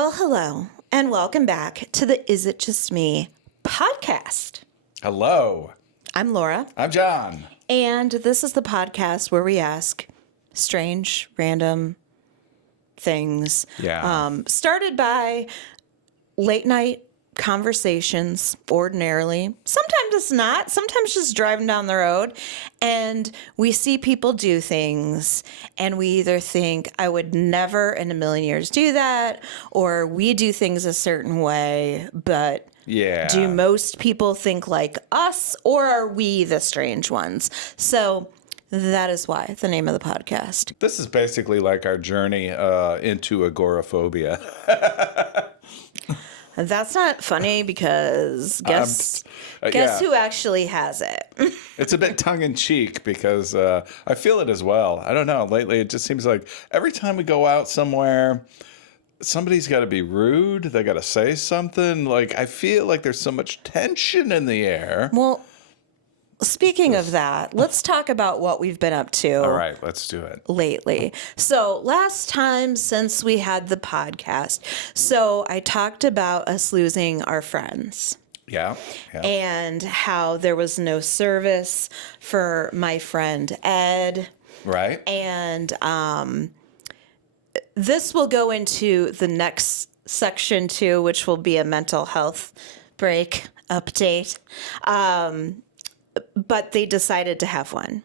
Well, hello, and welcome back to the Is It Just Me podcast. Hello. I'm Laura. I'm John. And this is the podcast where we ask strange, random things. Yeah. Started by late night conversations, ordinarily. Sometimes it's not. Sometimes just driving down the road and we see people do things and we either think, I would never in a million years do that, or we do things a certain way, but do most people think like us, or are we the strange ones? So that is why the name of the podcast. This is basically like our journey into agoraphobia. That's not funny because guess who actually has it? It's a bit tongue-in-cheek because I feel it as well. I don't know. Lately, it just seems like every time we go out somewhere, somebody's got to be rude. They got to say something. Like, I feel like there's so much tension in the air. Well, speaking of that, let's talk about what we've been up to. All right, let's do it. Lately. So last time since we had the podcast, so I talked about us losing our friends. Yeah. And how there was no service for my friend Ed. Right. And this will go into the next section too, which will be a mental health break update. But they decided to have one.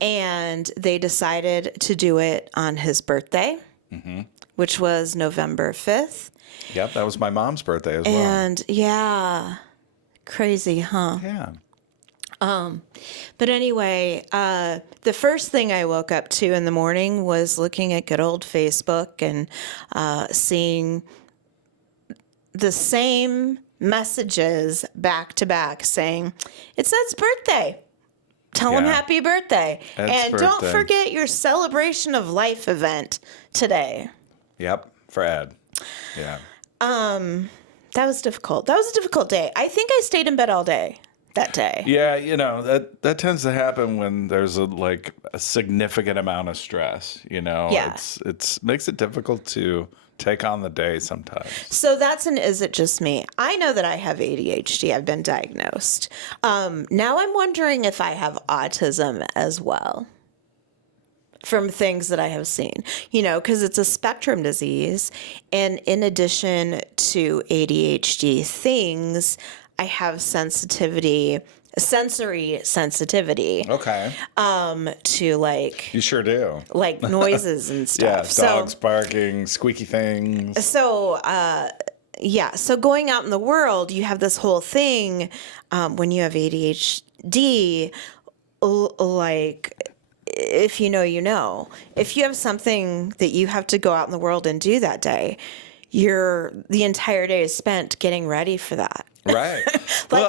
And they decided to do it on his birthday, which was November 5th. Yep, that was my mom's birthday as well. And yeah, crazy, huh? Yeah. But anyway, the first thing I woke up to in the morning was looking at good old Facebook and seeing the same messages back to back saying, it's Ed's birthday. Tell him happy birthday. Ed's birthday. Don't forget your celebration of life event today. Yep, for Ed. Yeah. That was difficult. That was a difficult day. I think I stayed in bed all day that day. Yeah, you know, that tends to happen when there's a significant amount of stress, you know. Yeah. It's makes it difficult to take on the day sometimes. So that's an Is It Just Me? I know that I have ADHD. I've been diagnosed. Now I'm wondering if I have autism as well from things that I have seen, you know, because it's a spectrum disease. And in addition to ADHD things, I have sensory sensitivity. Okay. To like. You sure do. Like noises and stuff. Yeah, dogs barking, squeaky things. So, so going out in the world, you have this whole thing when you have ADHD, like, if you know, you know. If you have something that you have to go out in the world and do that day, the entire day is spent getting ready for that. Right.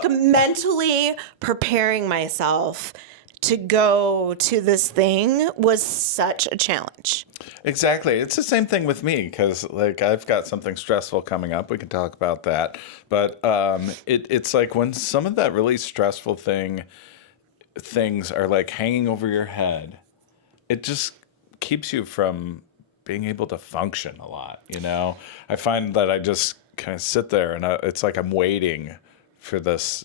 Mentally preparing myself to go to this thing was such a challenge. Exactly. It's the same thing with me because, like, I've got something stressful coming up. We can talk about that. But it's like when some of that really stressful things are, like, hanging over your head, it just keeps you from being able to function a lot, you know? I find that I just kind of sit there and it's like I'm waiting for this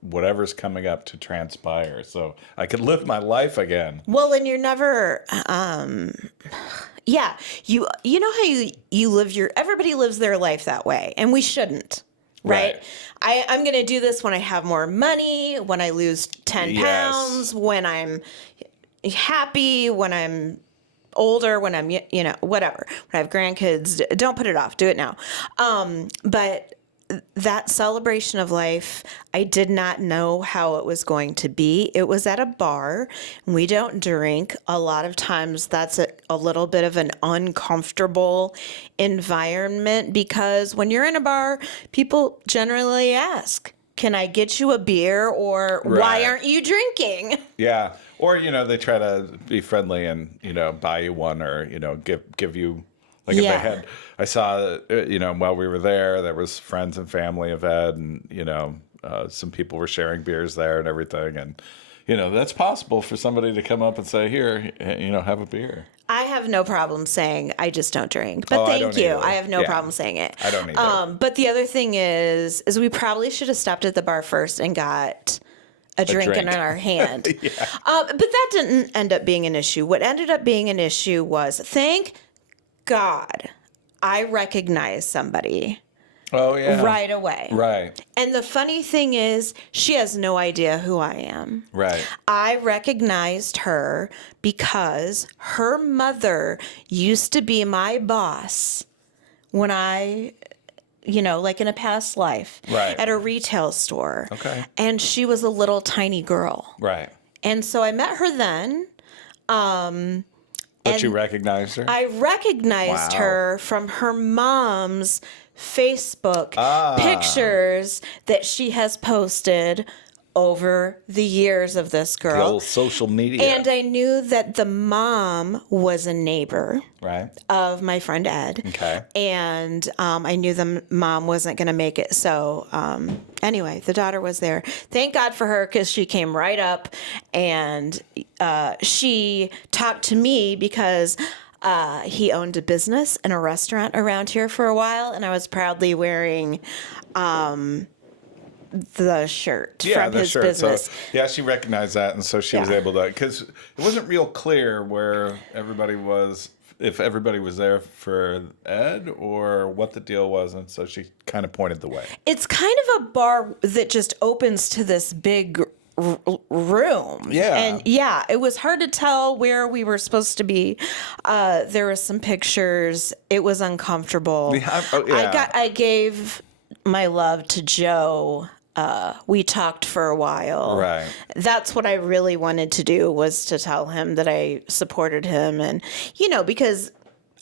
whatever's coming up to transpire so I could live my life again. Well, and you're never you know how you live everybody lives their life that way, and we shouldn't, right? I'm going to do this when I have more money, when I lose 10 pounds, when I'm happy, when I'm older, when I'm, whatever, when I have grandkids. Don't put it off. Do it now. But that celebration of life, I did not know how it was going to be. It was at a bar. We don't drink. A lot of times that's a little bit of an uncomfortable environment because when you're in a bar, people generally ask, can I get you a beer? Or why aren't you drinking? Yeah. Or, they try to be friendly and, buy you one or, give you, like if they had, I saw, while we were there was friends and family of Ed and, some people were sharing beers there and everything. And, that's possible for somebody to come up and say, here, have a beer. I have no problem saying I just don't drink. But I thank don't you. either. I have no Yeah. problem saying it. I don't either. But the other thing is we probably should have stopped at the bar first and got a drink in our hand. Yeah. But that didn't end up being an issue. What ended up being an issue was, thank God, I recognized somebody Oh, yeah. right away. Right. And the funny thing is, she has no idea who I am. Right. I recognized her because her mother used to be my boss when like in a past life, Right. at a retail store. Okay. And she was a little tiny girl. Right. And so I met her then. But you recognized her? I recognized Wow. her from her mom's Facebook pictures that she has posted over the years of this The girl. old social media. And I knew that the mom was a neighbor right. of my friend Ed. Okay. And I knew the mom wasn't going to make it. So anyway, the daughter was there. Thank God for her, because she came right up and she talked to me because he owned a business and a restaurant around here for a while. And I was proudly wearing the shirt from his business. So, yeah, she recognized that, and so she was Yeah. able to, because it wasn't real clear where everybody was, if everybody was there for Ed or what the deal was, and so she kind of pointed the way. It's kind of a bar that just opens to this big room. Yeah. And yeah, it was hard to tell where we were supposed to be. There were some pictures. It was uncomfortable. Yeah, yeah. I gave my love to Joe. We talked for a while. Right. That's what I really wanted to do, was to tell him that I supported him. And, because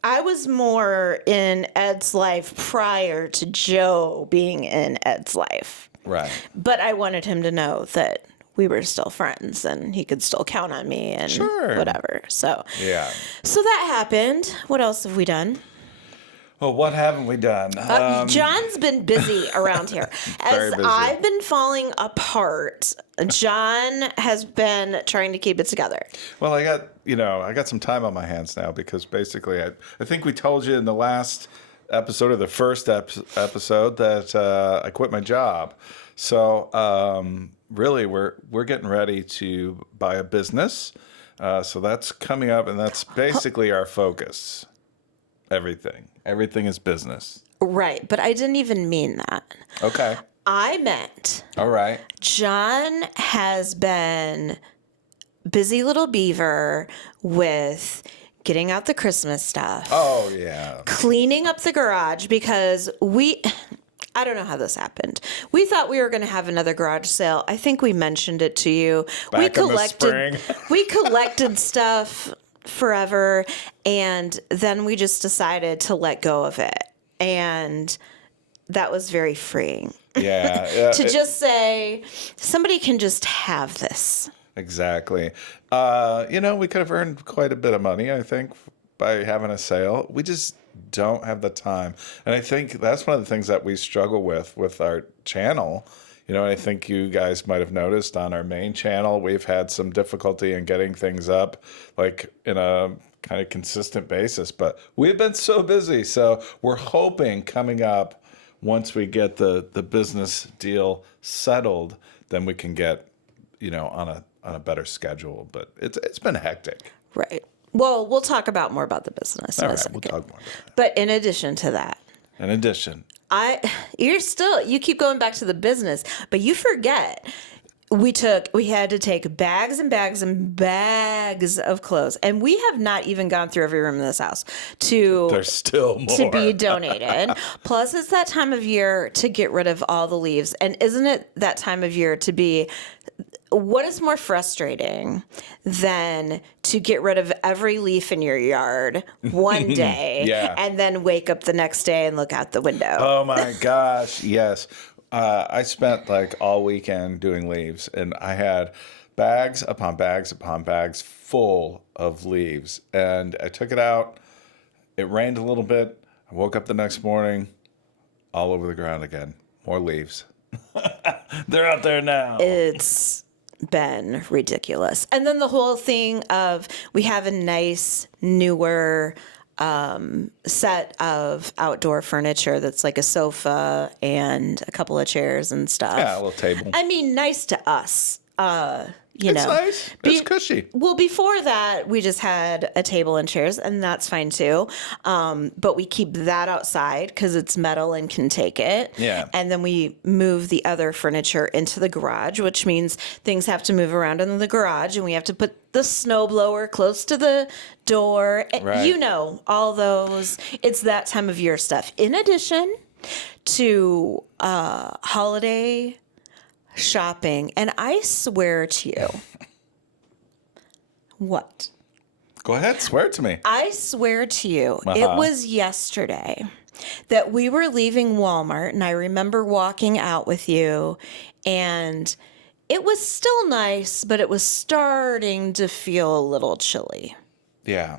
I was more in Ed's life prior to Joe being in Ed's life. Right. But I wanted him to know that we were still friends and he could still count on me and Sure. whatever. So that happened. What else have we done? Well, what haven't we done? John's been busy around here. Very As busy. I've been falling apart, John has been trying to keep it together. Well, I got some time on my hands now, because basically, I think we told you in the last episode, or the first episode, that I quit my job. So really, we're getting ready to buy a business. So that's coming up, and that's basically our focus. Everything is business. Right, but I didn't even mean that. Okay. I meant All right. John has been busy little beaver with getting out the Christmas stuff. Oh, yeah. Cleaning up the garage, because I don't know how this happened. We thought we were going to have another garage sale. I think we mentioned it to you. Back in the spring. We collected stuff forever, and then we just decided to let go of it. And that was very freeing. Yeah. To just say, somebody can just have this. Exactly. We could have earned quite a bit of money, I think, by having a sale. We just don't have the time. And I think that's one of the things that we struggle with our channel. I think you guys might have noticed on our main channel, we've had some difficulty in getting things up, like in a kind of consistent basis. But we've been so busy. So we're hoping coming up, once we get the business deal settled, then we can get, on a better schedule. But it's been hectic. Right. Well, we'll talk more about the business in All a right, second. we'll talk more about that. But in addition to that, you keep going back to the business, but you forget we had to take bags and bags and bags of clothes, and we have not even gone through every room in this house There's still more to be donated. Plus, it's that time of year to get rid of all the leaves, and isn't it that time of year to be? What is more frustrating than to get rid of every leaf in your yard one day Yeah. and then wake up the next day and look out the window? Oh my gosh, yes. I spent like all weekend doing leaves, and I had bags upon bags upon bags full of leaves. And I took it out. It rained a little bit. I woke up the next morning, all over the ground again. More leaves. They're out there now. It's been ridiculous. And then the whole thing of we have a nice newer set of outdoor furniture that's like a sofa and a couple of chairs and stuff. Yeah, a little table. I mean, nice to us. It's nice. It's cushy. Well, before that, we just had a table and chairs, and that's fine too. But we keep that outside because it's metal and can take it. Yeah. And then we move the other furniture into the garage, which means things have to move around in the garage, and we have to put the snowblower close to the door. Right. You know, all those. It's that time of year stuff. In addition to holiday shopping, and I swear to you, what? Go ahead, swear to me. I swear to you, it was yesterday that we were leaving Walmart, and I remember walking out with you, and it was still nice, but it was starting to feel a little chilly. Yeah.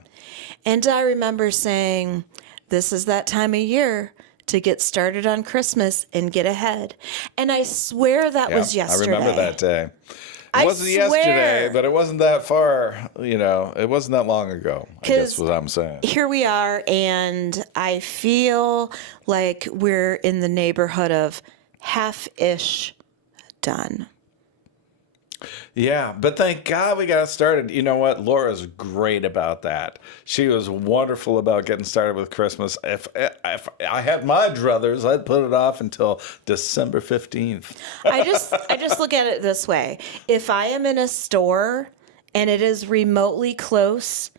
And I remember saying, this is that time of year to get started on Christmas and get ahead. And I swear that was yesterday. I remember that day. It wasn't swear. yesterday, but it wasn't that far, it wasn't that long ago, I guess what I'm saying. Here we are, and I feel like we're in the neighborhood of half-ish done. Yeah, but thank God we got started. You know what? Laura's great about that. She was wonderful about getting started with Christmas. If I had my druthers, I'd put it off until December 15th. I just look at it this way. If I am in a store and it is remotely close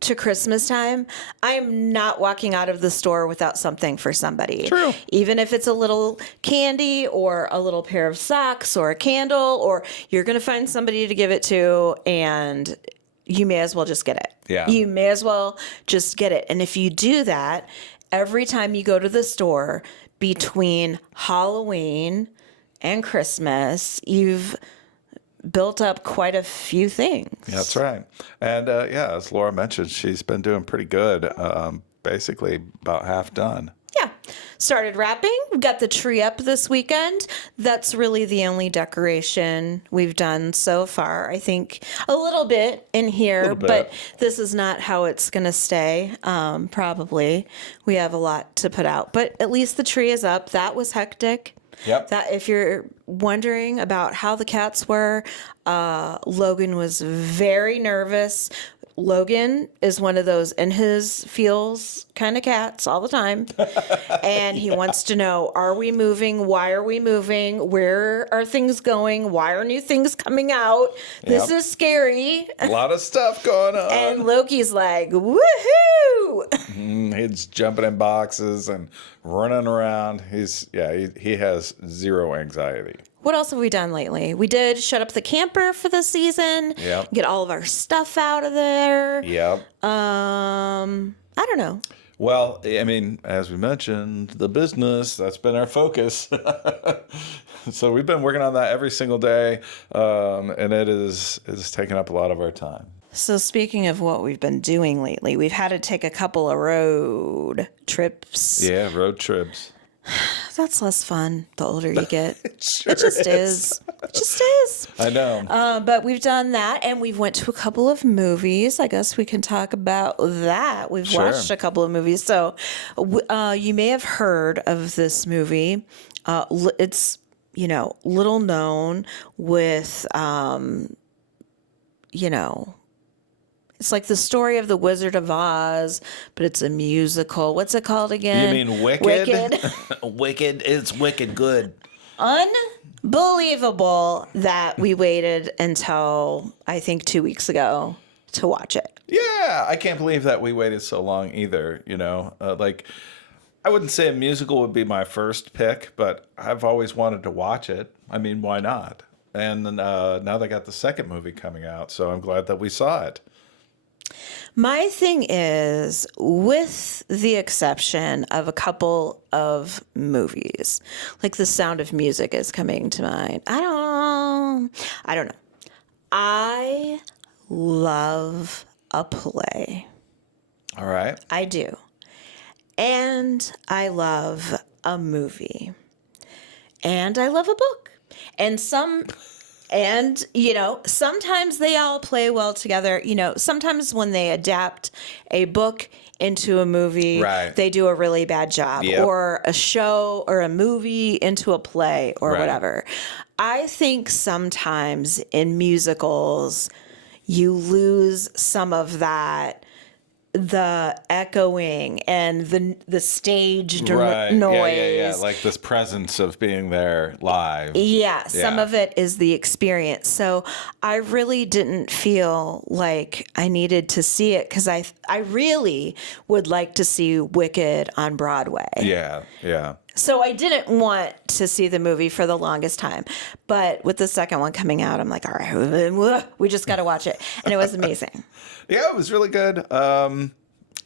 to Christmas time, I am not walking out of the store without something for somebody. True. Even if it's a little candy or a little pair of socks or a candle, or you're going to find somebody to give it to, and you may as well just get it. Yeah. You may as well just get it. And if you do that, every time you go to the store between Halloween and Christmas, you've built up quite a few things. That's right. And as Laura mentioned, she's been doing pretty good, basically about half done. Yeah. Started wrapping. We got the tree up this weekend. That's really the only decoration we've done so far. I think a little bit in here, but this is not how it's going to stay. Probably. We have a lot to put out, but at least the tree is up. That was hectic. Yep. That if you're wondering about how the cats were, Logan was very nervous. Logan is one of those in his feels kind of cats all the time. And he wants to know, are we moving? Why are we moving? Where are things going? Why are new things coming out? This is scary. A lot of stuff going on. And Loki's like, woohoo! He's jumping in boxes and running around. He has zero anxiety. What else have we done lately? We did shut up the camper for the season. Yep. Get all of our stuff out of there. Yep. I don't know. Well, I mean, as we mentioned, the business, that's been our focus. So we've been working on that every single day, and it is taking up a lot of our time. So speaking of what we've been doing lately, we've had to take a couple of road trips. Yeah, road trips. That's less fun the older you get. It just is. It just is. I know. But we've done that, and we've went to a couple of movies. I guess we can talk about that. We've watched a couple of movies. So you may have heard of this movie. It's, little known with, it's like the story of the Wizard of Oz, but it's a musical. What's it called again? You mean Wicked? Wicked. It's wicked good. Unbelievable that we waited until, I think, 2 weeks ago to watch it. Yeah, I can't believe that we waited so long either, I wouldn't say a musical would be my first pick, but I've always wanted to watch it. I mean, why not? And now they got the second movie coming out, so I'm glad that we saw it. My thing is, with the exception of a couple of movies, like The Sound of Music is coming to mind. I don't know. I love a play. All right. I do. And I love a movie. And I love a book. And some And, sometimes they all play well together. Sometimes when they adapt a book into a movie, Right. they do a really bad job. Yep. Or a show or a movie into a play or Right. whatever. I think sometimes in musicals, you lose some of that, the echoing and the stage Right. noise. Yeah. Like this presence of being there live. Yeah, some Yeah. of it is the experience. So I really didn't feel like I needed to see it because I really would like to see Wicked on Broadway. Yeah. So I didn't want to see the movie for the longest time. But with the second one coming out, I'm like, all right, we just got to watch it. And it was amazing. Yeah, it was really good.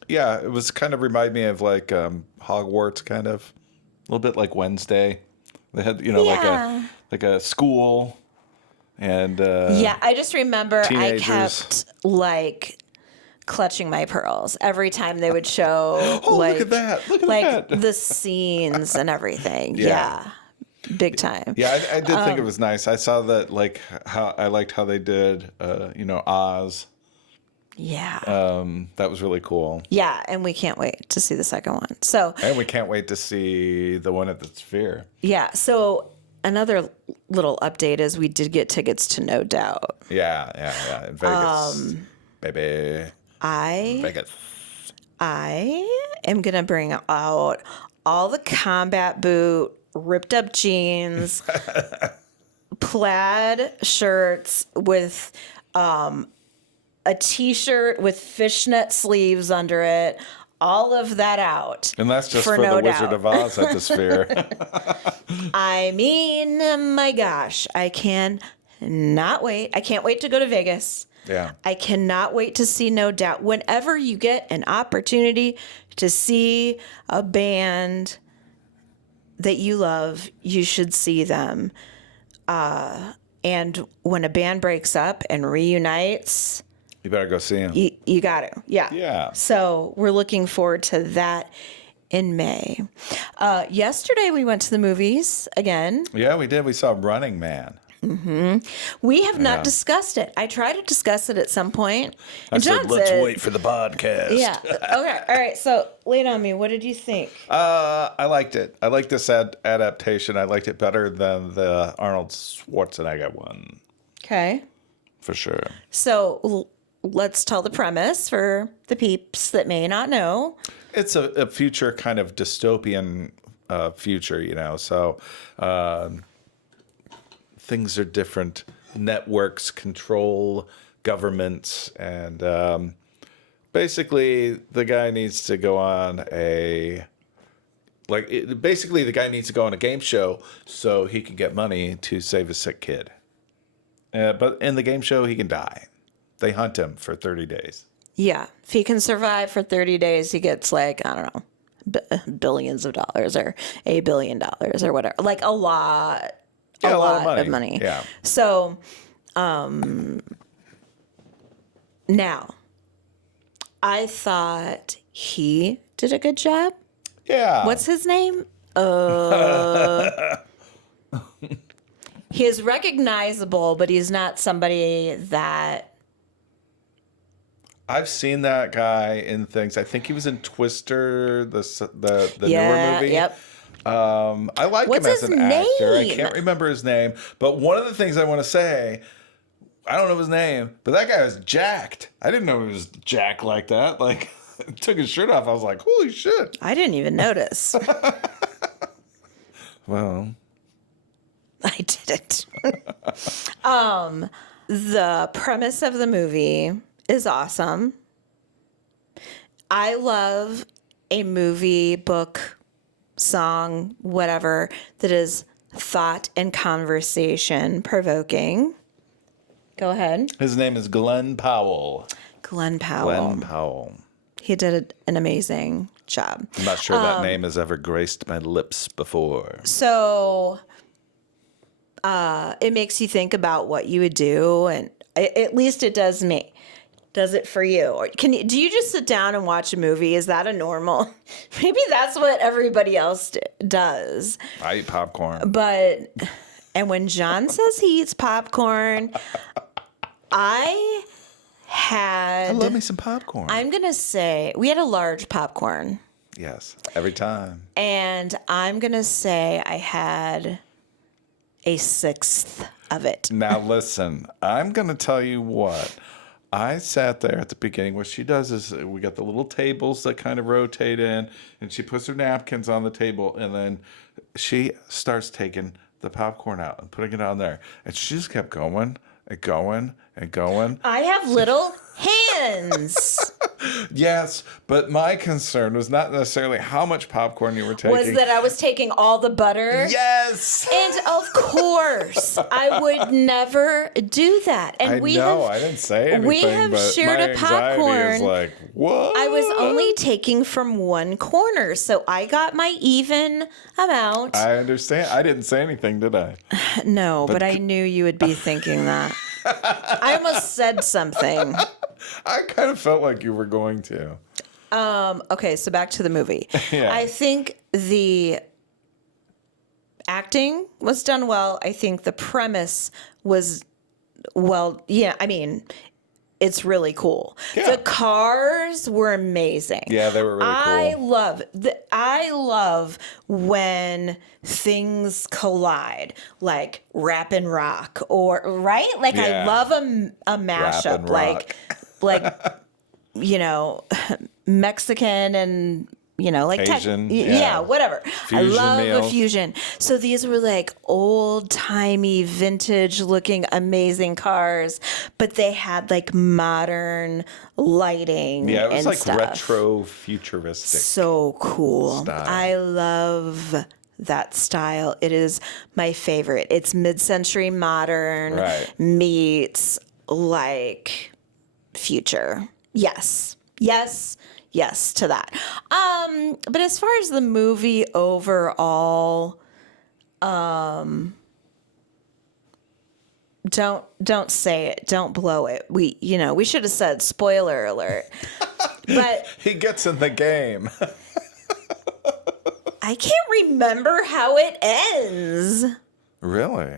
Yeah, it was kind of remind me of like Hogwarts, kind of a little bit like Wednesday. They had Yeah. like a school, and Yeah, I just remember teenagers. I kept like clutching my pearls every time they would show look at that! Look at that! the scenes and everything. Yeah. Yeah. Big time. Yeah, I did think it was nice. I saw that like how I liked how they did Oz. Yeah. That was really cool. Yeah, and we can't wait to see the second one. So, And we can't wait to see the one at the Sphere. yeah, so another little update is we did get tickets to No Doubt. Yeah. In Vegas, baby. Vegas. I am going to bring out all the combat boot, ripped up jeans, plaid shirts with a t-shirt with fishnet sleeves under it, all of that out. And that's just for No the Doubt. Wizard of Oz at the Sphere. I mean, my gosh, I cannot wait. I can't wait to go to Vegas. Yeah. I cannot wait to see No Doubt. Whenever you get an opportunity to see a band that you love, you should see them. And when a band breaks up and reunites, You better go see him. you got to. Yeah. Yeah. So we're looking forward to that in May. Yesterday we went to the movies again. Yeah, we did. We saw Running Man. We have not discussed it. I tried to discuss it at some point. I And said, John let's said- wait for the podcast. Yeah. Okay. All right. So lay it on me. What did you think? I liked it. I liked this adaptation. I liked it better than the Arnold Schwarzenegger one, Okay. for sure. So let's tell the premise for the peeps that may not know. It's a future kind of dystopian future, so things are different. Networks control governments, and basically the guy needs to go on the guy needs to go on a game show so he can get money to save a sick kid. But in the game show, he can die. They hunt him for 30 days. Yeah. If he can survive for 30 days, he gets like, I don't know, billions of dollars or $1 billion or whatever. Like a lot. Yeah, a lot of money. Yeah. So, now, I thought he did a good job. Yeah. What's his name? He is recognizable, but he's not somebody that. I've seen that guy in things. I think he was in Twister, the Yeah, newer movie. yep. I like What's him as his an actor. I name? can't remember his name, but one of the things I want to say, I don't know his name, but that guy was jacked. I didn't know he was jacked like that. Like, took his shirt off. I was like, holy shit. I didn't even notice. Well, I didn't. The premise of the movie is awesome. I love a movie, book, song, whatever, that is thought and conversation provoking. Go ahead. his name is Glenn Powell. Glenn Powell. Glenn Powell. He did an amazing job. I'm not sure that name has ever graced my lips before. So it makes you think about what you would do, and at least it does me. Does it for you? Or do you just sit down and watch a movie? Is that a normal? Maybe that's what everybody else does. I eat popcorn. But And when John says he eats popcorn, I love me some popcorn. I'm going to say we had a large popcorn. Yes, every time. And I'm going to say I had a sixth of it. Now, listen, I'm going to tell you what. I sat there at the beginning. What she does is we got the little tables that kind of rotate in, and she puts her napkins on the table, and then she starts taking the popcorn out and putting it on there. And she just kept going and going and going. I have little hands. Yes, but my concern was not necessarily how much popcorn you were taking. Was that I was taking all the butter. Yes. And of course, I would never do that. And I didn't say anything. We have but shared my a popcorn. anxiety is like, what? I was only taking from one corner, so I got my even amount. I understand. I didn't say anything, did I? No, but I knew you would be thinking that. I almost said something. I kind of felt like you were going to. Okay, so back to the movie. Yeah. I think the acting was done well. I think the premise was well. Yeah, I mean, it's really cool. Yeah. The cars were amazing. Yeah, they were really cool. I love when things collide, like rap and rock, or right. Like Yeah. I love a mashup, and rock. like you know, Mexican and like Asian, yeah, whatever. Fusion I love meals. a fusion. So these were like old timey, vintage looking, amazing cars, but they had like modern lighting. Yeah, it was and like stuff. retro futuristic. So cool. style. I love that style. It is my favorite. It's mid-century modern Right. meets like future. Yes to that. But as far as the movie overall, don't say it, don't blow it. We should have said spoiler alert. But He gets in the game. I can't remember how it ends. Really?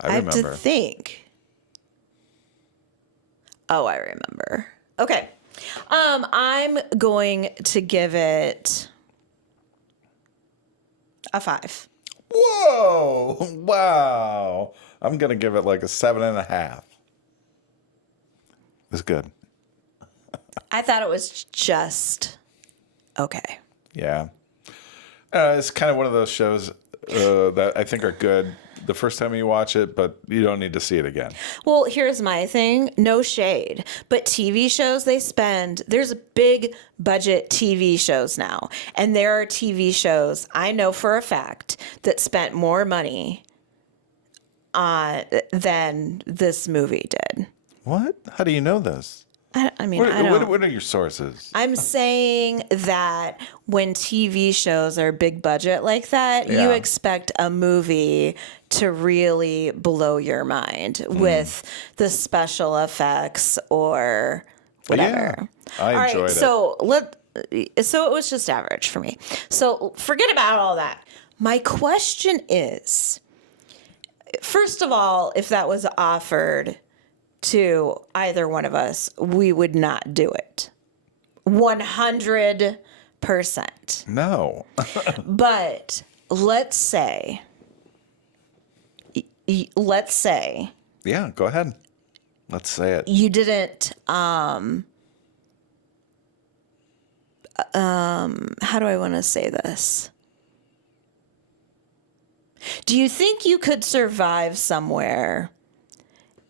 I have to remember. think. Oh, I remember. Okay. I'm going to give it a 5. Whoa! Wow! I'm gonna give it like a 7.5. It's good. I thought it was just okay. Yeah. It's kind of one of those shows that I think are good the first time you watch it, but you don't need to see it again. Well, here's my thing. No shade. But TV shows there's big budget TV shows now. And there are TV shows I know for a fact that spent more money than this movie did. What? How do you know this? I don't. What are your sources? I'm saying that when TV shows are big budget like that, you Yeah. expect a movie to really blow your mind with the special effects or whatever. Yeah, I enjoyed it. So it was just average for me. So forget about all that. My question is, first of all, if that was offered to either one of us, we would not do it. 100%. No. But let's say, Yeah, go ahead. Let's say it. you didn't, how do I want to say this? Do you think you could survive somewhere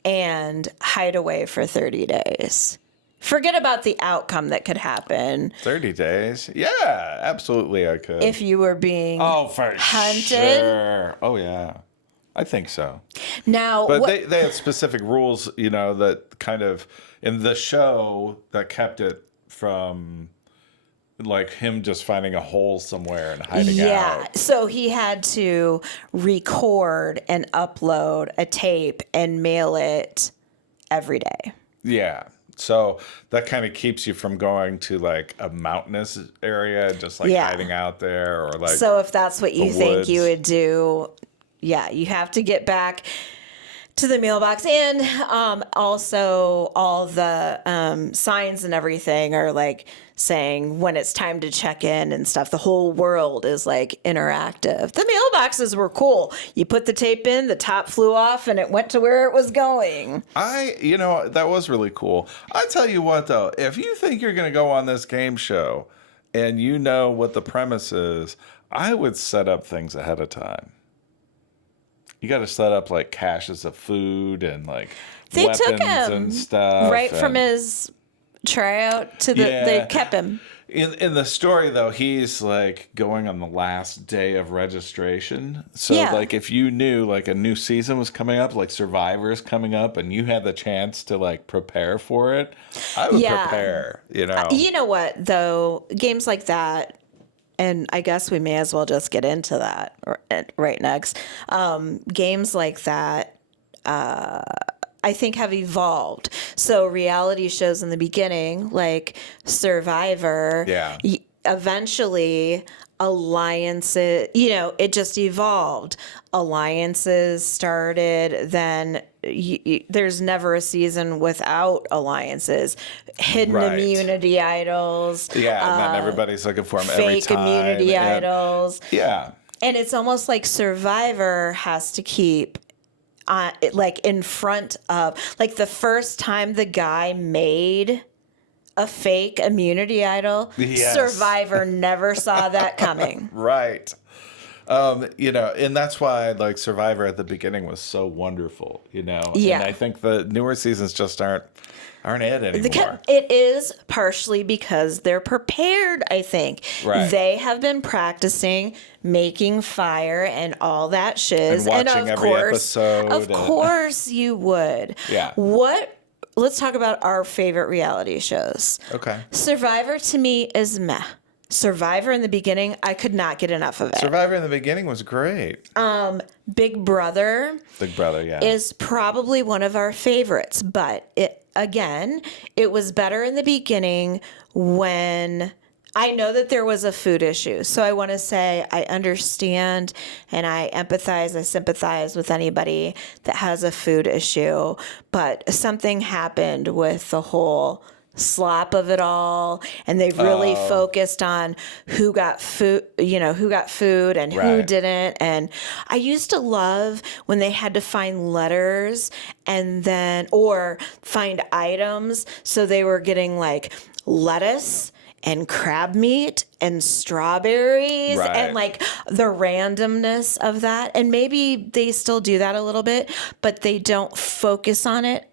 and hide away for 30 days? Forget about the outcome that could happen 30 days? Yeah, absolutely I could. if you were being for hunted. sure. Oh, yeah. I think so. Now, But they had specific rules, that kind of, in the show, that kept it from, like, him just finding a hole somewhere and hiding out. So he had to record and upload a tape and mail it every day. Yeah. So that kind of keeps you from going to, like, a mountainous area, just, like, Yeah. hiding out there or, like... So if that's what you think you woods. would do, you have to get back to the mailbox. And also all the signs and everything are like saying when it's time to check in and stuff. The whole world is like interactive. The mailboxes were cool. You put the tape in, the top flew off, and it went to where it was going. That was really cool. I tell you what, though, if you think you're going to go on this game show and you know what the premise is, I would set up things ahead of time. You got to set up like caches of food and like They weapons took him and stuff. right from his tryout to they kept him. In the story, though, he's like going on the last day of registration. So, like, if you knew like a new season was coming up, like Survivor's coming up, and you had the chance to like prepare for it, I would prepare. You know what, though, games like that. And I guess we may as well just get into that right next. Games like that, I think, have evolved. So reality shows in the beginning, like Survivor, eventually alliances, it just evolved. Alliances started, then there's never a season without alliances. Hidden immunity idols. Yeah, and then everybody's looking for them every time. Fake immunity idols. Yeah. And it's almost like Survivor has to keep like in front of, like the first time the guy made a fake immunity idol, Survivor never saw that coming. Right. And that's why like Survivor at the beginning was so wonderful, Yeah. And I think the newer seasons just aren't it anymore. It is partially because they're prepared, I think. Right. They have been practicing making fire and all that shiz. And watching every episode. Of course you would. Yeah. Let's talk about our favorite reality shows. Okay. Survivor to me is meh. Survivor in the beginning, I could not get enough of it. Survivor in the beginning was great. Big Brother. Big Brother, yeah. Is probably one of our favorites, but it was better in the beginning when I know that there was a food issue. So I want to say I understand and I empathize, I sympathize with anybody that has a food issue, but something happened with the whole slop of it all, and they've really focused on who got food and who didn't. And I used to love when they had to find letters or find items. So they were getting like lettuce and crab meat and strawberries and like the randomness of that. And maybe they still do that a little bit, but they don't focus on it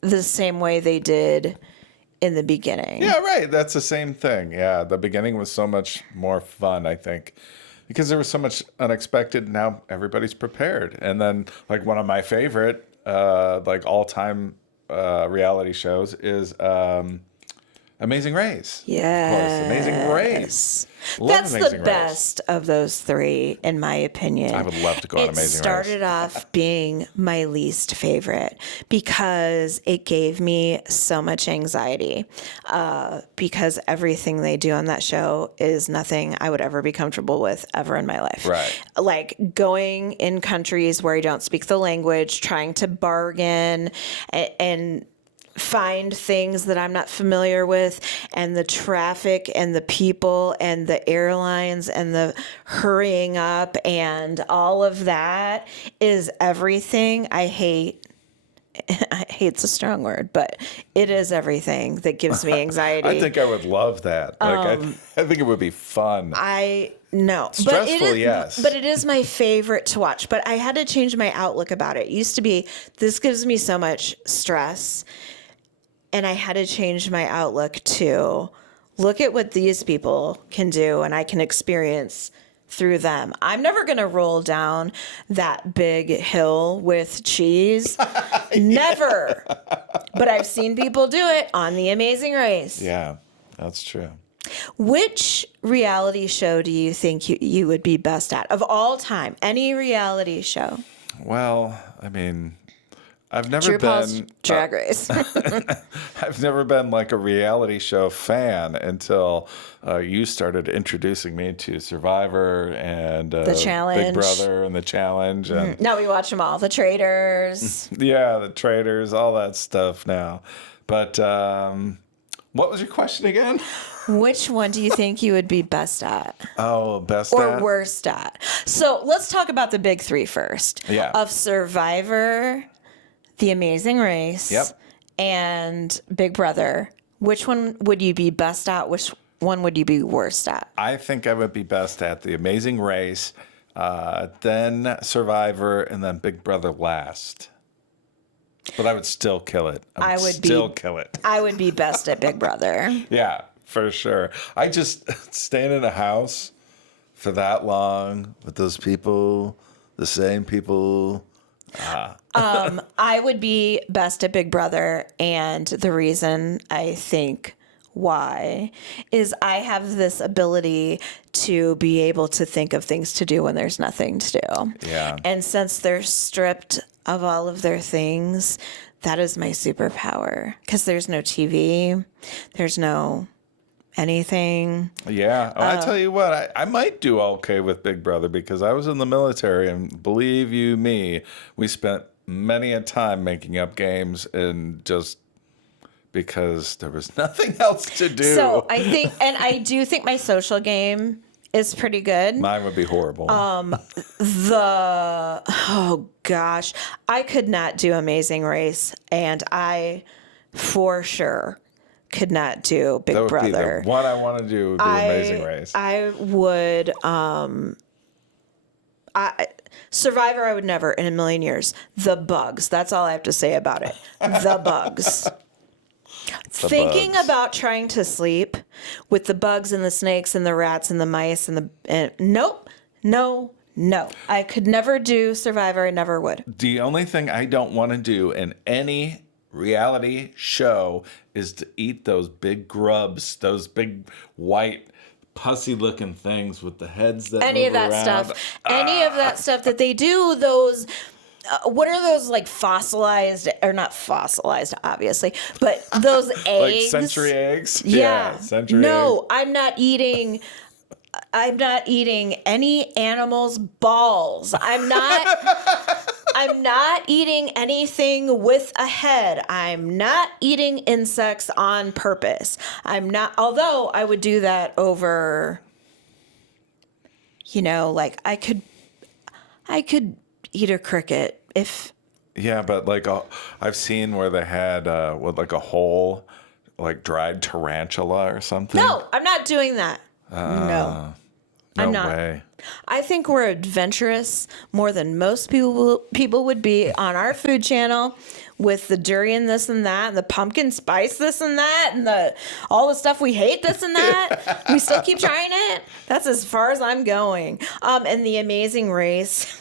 the same way they did in the beginning. Yeah, right. That's the same thing. Yeah, the beginning was so much more fun, I think, because there was so much unexpected. Now everybody's prepared. And then like one of my favorite like all-time reality shows is Amazing Race. Yes. Of course, Amazing Race. That's the best of those three, in my opinion. I would love to go on Amazing Race. It started off being my least favorite because it gave me so much anxiety because everything they do on that show is nothing I would ever be comfortable with ever in my life. Right. Like going in countries where you don't speak the language, trying to bargain and find things that I'm not familiar with, and the traffic and the people and the airlines and the hurrying up and all of that is everything I hate. Hate's a strong word, but it is everything that gives me anxiety. I think I would love that. Like, I think it would be fun. No. Stressful, yes. But it is my favorite to watch. But I had to change my outlook about it. It used to be, this gives me so much stress. And I had to change my outlook to look at what these people can do and I can experience through them. I'm never going to roll down that big hill with cheese. Never. But I've seen people do it on The Amazing Race. Yeah, that's true. Which reality show do you think you would be best at of all time? Any reality show? Well, I mean, I've never RuPaul's been Drag Race. I've never been like a reality show fan until you started introducing me to Survivor and The Challenge. Big Brother and The Challenge. And No, we watch them all. The Traitors. yeah, The Traitors, all that stuff now. But what was your question again? Which one do you think you would be best at? Oh, best Or at? worst at? So let's talk about the big three first. Yeah. Of Survivor, The Amazing Race, Yep. and Big Brother. Which one would you be best at? Which one would you be worst at? I think I would be best at The Amazing Race, then Survivor, and then Big Brother last. But I would still kill it. I would still kill it. I would be best at Big Brother. Yeah, for sure. I just staying in a house for that long with those people, the same people. I would be best at Big Brother, and the reason I think why is I have this ability to be able to think of things to do when there's nothing to do. Yeah. And since they're stripped of all of their things, that is my superpower, because there's no TV, there's no anything. Yeah. I tell you what, I might do okay with Big Brother because I was in the military, and believe you me, we spent many a time making up games and just because there was nothing else to do. So I think, and I do think my social game is pretty good. Mine would be horrible. Oh gosh, I could not do Amazing Race, and I for sure could not do Big that would Brother. be the one I want to do, The Amazing Race. I would, Survivor, I would never in a million years. The bugs. That's all I have to say about it. The bugs. Thinking bugs. about trying to sleep with the bugs and the snakes and the rats and the mice and nope, no. I could never do Survivor. I never would. The only thing I don't want to do in any reality show is to eat those big grubs, those big white pussy looking things with the heads that Any move of that around. stuff. Any of that stuff that they do, those what are those, like, fossilized, or not fossilized obviously, but those eggs, like century eggs? Yeah. Century No, eggs. I'm not eating any animal's balls. I'm not eating anything with a head. I'm not eating insects on purpose. Although I would do that over, like I could eat a cricket if. Yeah, but like I've seen where they had with like a whole like dried tarantula or something. No, I'm not doing that. No. I'm not. Way. I think we're adventurous more than most people would be on our food channel with the durian this and that, and the pumpkin spice this and that, and all the stuff we hate this and that. We still keep trying it. That's as far as I'm going. And The Amazing Race.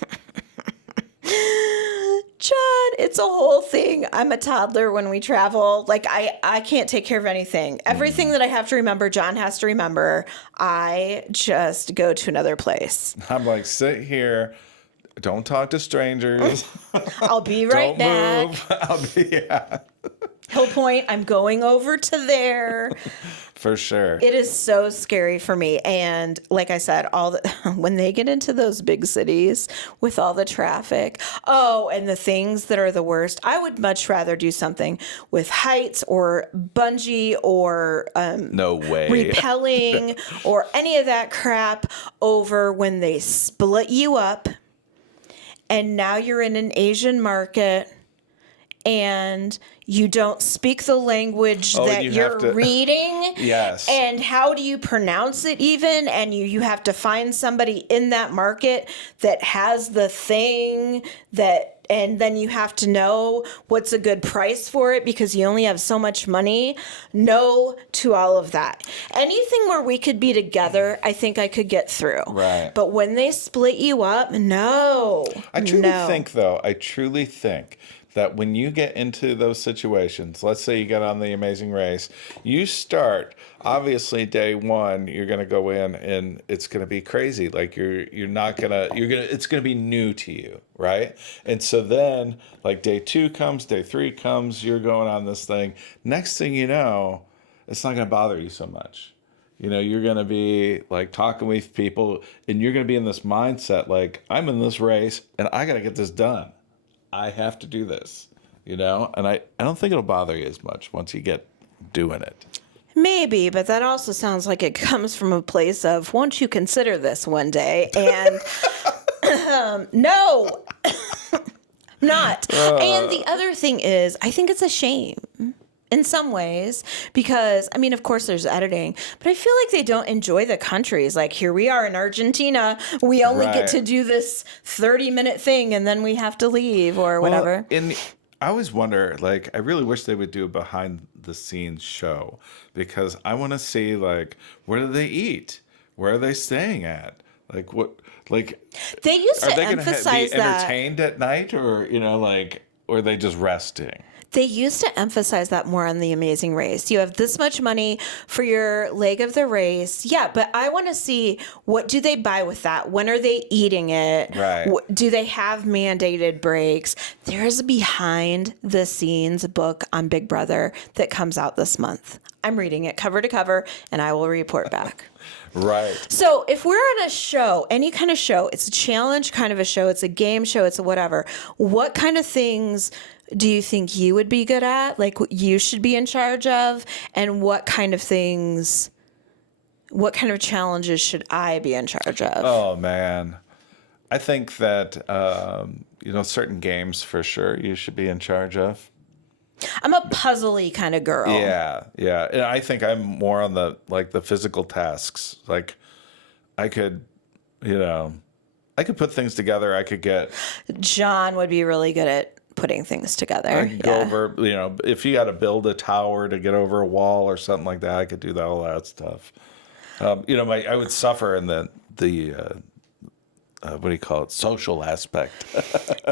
John, it's a whole thing. I'm a toddler when we travel. Like, I can't take care of anything. Everything that I have to remember, John has to remember. I just go to another place. I'm like, sit here. Don't talk to strangers. I'll be right back. Move. Yeah. He'll point, I'm going over to there. For sure. It is so scary for me. And like I said, when they get into those big cities with all the traffic, and the things that are the worst, I would much rather do something with heights or bungee or No way. repelling or any of that crap over when they split you up and now you're in an Asian market and you don't speak the language that you're reading. Yes. And how do you pronounce it even? And you have to find somebody in that market that has the thing and then you have to know what's a good price for it because you only have so much money. No to all of that. Anything where we could be together, I think I could get through. Right. But when they split you up, no. I truly think that when you get into those situations, let's say you get on the Amazing Race, you start, obviously day one, you're going to go in and it's going to be crazy. Like it's going to be new to you. Right. And so then like day 2 comes, day 3 comes, you're going on this thing. Next thing you know, it's not going to bother you so much. You're going to be like talking with people and you're going to be in this mindset, like I'm in this race and I got to get this done. I have to do this, and I don't think it'll bother you as much once you get doing it. Maybe, but that also sounds like it comes from a place of, won't you consider this one day? And no, not. And the other thing is, I think it's a shame in some ways because, I mean, of course there's editing, but I feel like they don't enjoy the countries. Like here we are in Argentina, we only get to do this 30-minute thing and then we have to leave or whatever. And I always wonder, like, I really wish they would do a behind the scenes show because I want to see, like, where do they eat? Where are they staying at? Like, what, like, they used to emphasize be entertained at night or, or are they just resting? They used to emphasize that more on The Amazing Race. You have this much money for your leg of the race. Yeah, but I want to see, what do they buy with that? When are they eating it? Right. Do they have mandated breaks? There's a behind the scenes book on Big Brother that comes out this month. I'm reading it cover to cover and I will report back. Right. So if we're on a show, any kind of show, it's a challenge kind of a show, it's a game show, it's a whatever, what kind of things do you think you would be good at? Like what you should be in charge of? And what kind of things, what kind of challenges should I be in charge of? Oh, man. I think that, certain games for sure you should be in charge of. I'm a puzzly kind of girl. Yeah. And I think I'm more on the physical tasks. Like I could put things together. I could get. John would be really good at putting things together. I could go over, if you got to build a tower to get over a wall or something like that, I could do all that stuff. I would suffer in the what do you call it? Social aspect.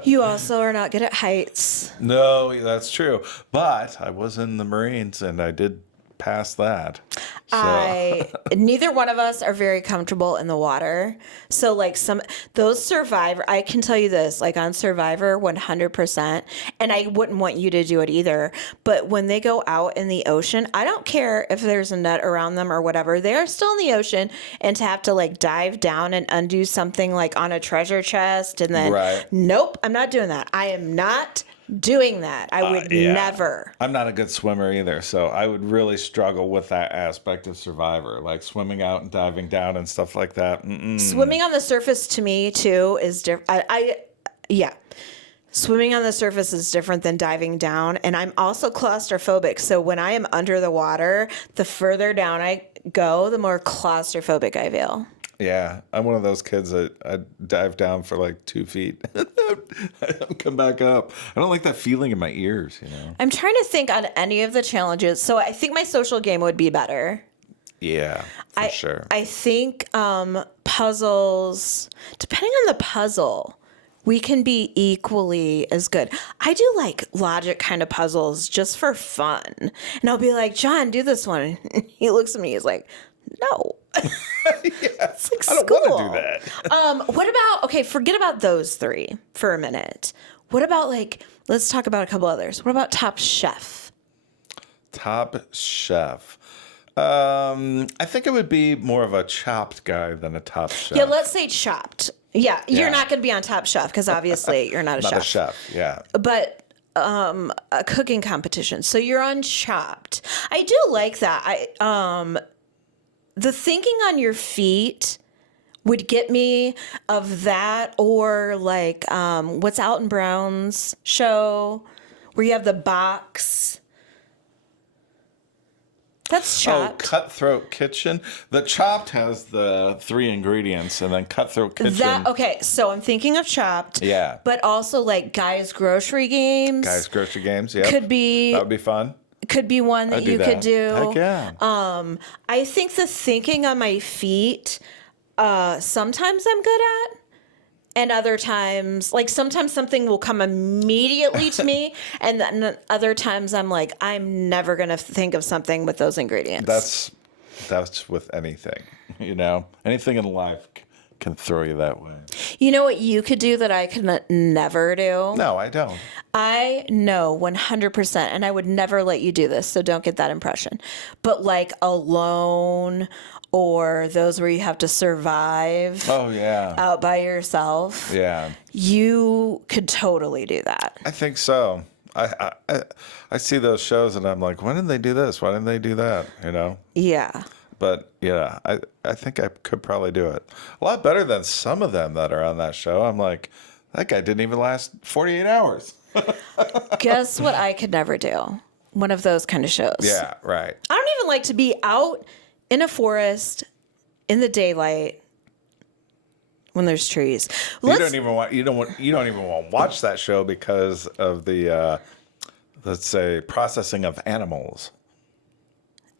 You also are not good at heights. No, that's true. But I was in the Marines and I did pass that. So. Neither one of us are very comfortable in the water. So those Survivor, I can tell you this, like on Survivor 100%, and I wouldn't want you to do it either, but when they go out in the ocean, I don't care if there's a net around them or whatever, they are still in the ocean, and to have to dive down and undo something like on a treasure chest and then, Nope, I'm not doing that. I am not doing that. I would never. I'm not a good swimmer either, so I would really struggle with that aspect of Survivor, like swimming out and diving down and stuff like that. Swimming on the surface to me too is different. Swimming on the surface is different than diving down, and I'm also claustrophobic. So when I am under the water, the further down I go, the more claustrophobic I feel. Yeah, I'm one of those kids that I dive down for 2 feet. I come back up. I don't like that feeling in my ears, I'm trying to think on any of the challenges. So I think my social game would be better. Yeah, for sure. I think puzzles, depending on the puzzle, we can be equally as good. I do logic kind of puzzles just for fun. And I'll be like, John, do this one. And he looks at me, he's like, no. It's I don't want to do that. What about, forget about those 3 for a minute. What about let's talk about a couple others. What about Top Chef? Top Chef. I think it would be more of a Chopped guy than a Top Chef. Yeah, let's say Chopped. Yeah, you're not going to be on Top Chef because obviously you're not a chef. Not a chef, yeah. But a cooking competition. So you're on Chopped. I do like that. The thinking on your feet would get me of that, or what's Alton Brown's show where you have the box. That's Chopped. Oh, Cutthroat Kitchen. The Chopped has the 3 ingredients, and then Cutthroat Kitchen. So I'm thinking of Chopped. Yeah. But also Guys Grocery Games. Guys Grocery Games, yeah. Could be. That would be fun. Could be one that you could do. Heck yeah. I think the thinking on my feet, sometimes I'm good at. And other times, like sometimes something will come immediately to me, and then other times I'm like, I'm never going to think of something with those ingredients. That's with anything, anything in life can throw you that way. You know what you could do that I could never do? No, I don't. I know 100%, and I would never let you do this, so don't get that impression. But like alone, or those where you have to survive out by yourself. Yeah. You could totally do that. I think so. I see those shows and I'm like, when did they do this? Why didn't they do that? Yeah. But yeah, I think I could probably do it. A lot better than some of them that are on that show. I'm like, that guy didn't even last 48 hours. Guess what I could never do? One of those kind of shows. Yeah, right. I don't even like to be out in a forest in the daylight when there's trees. You don't even want to watch that show because of the let's say processing of animals.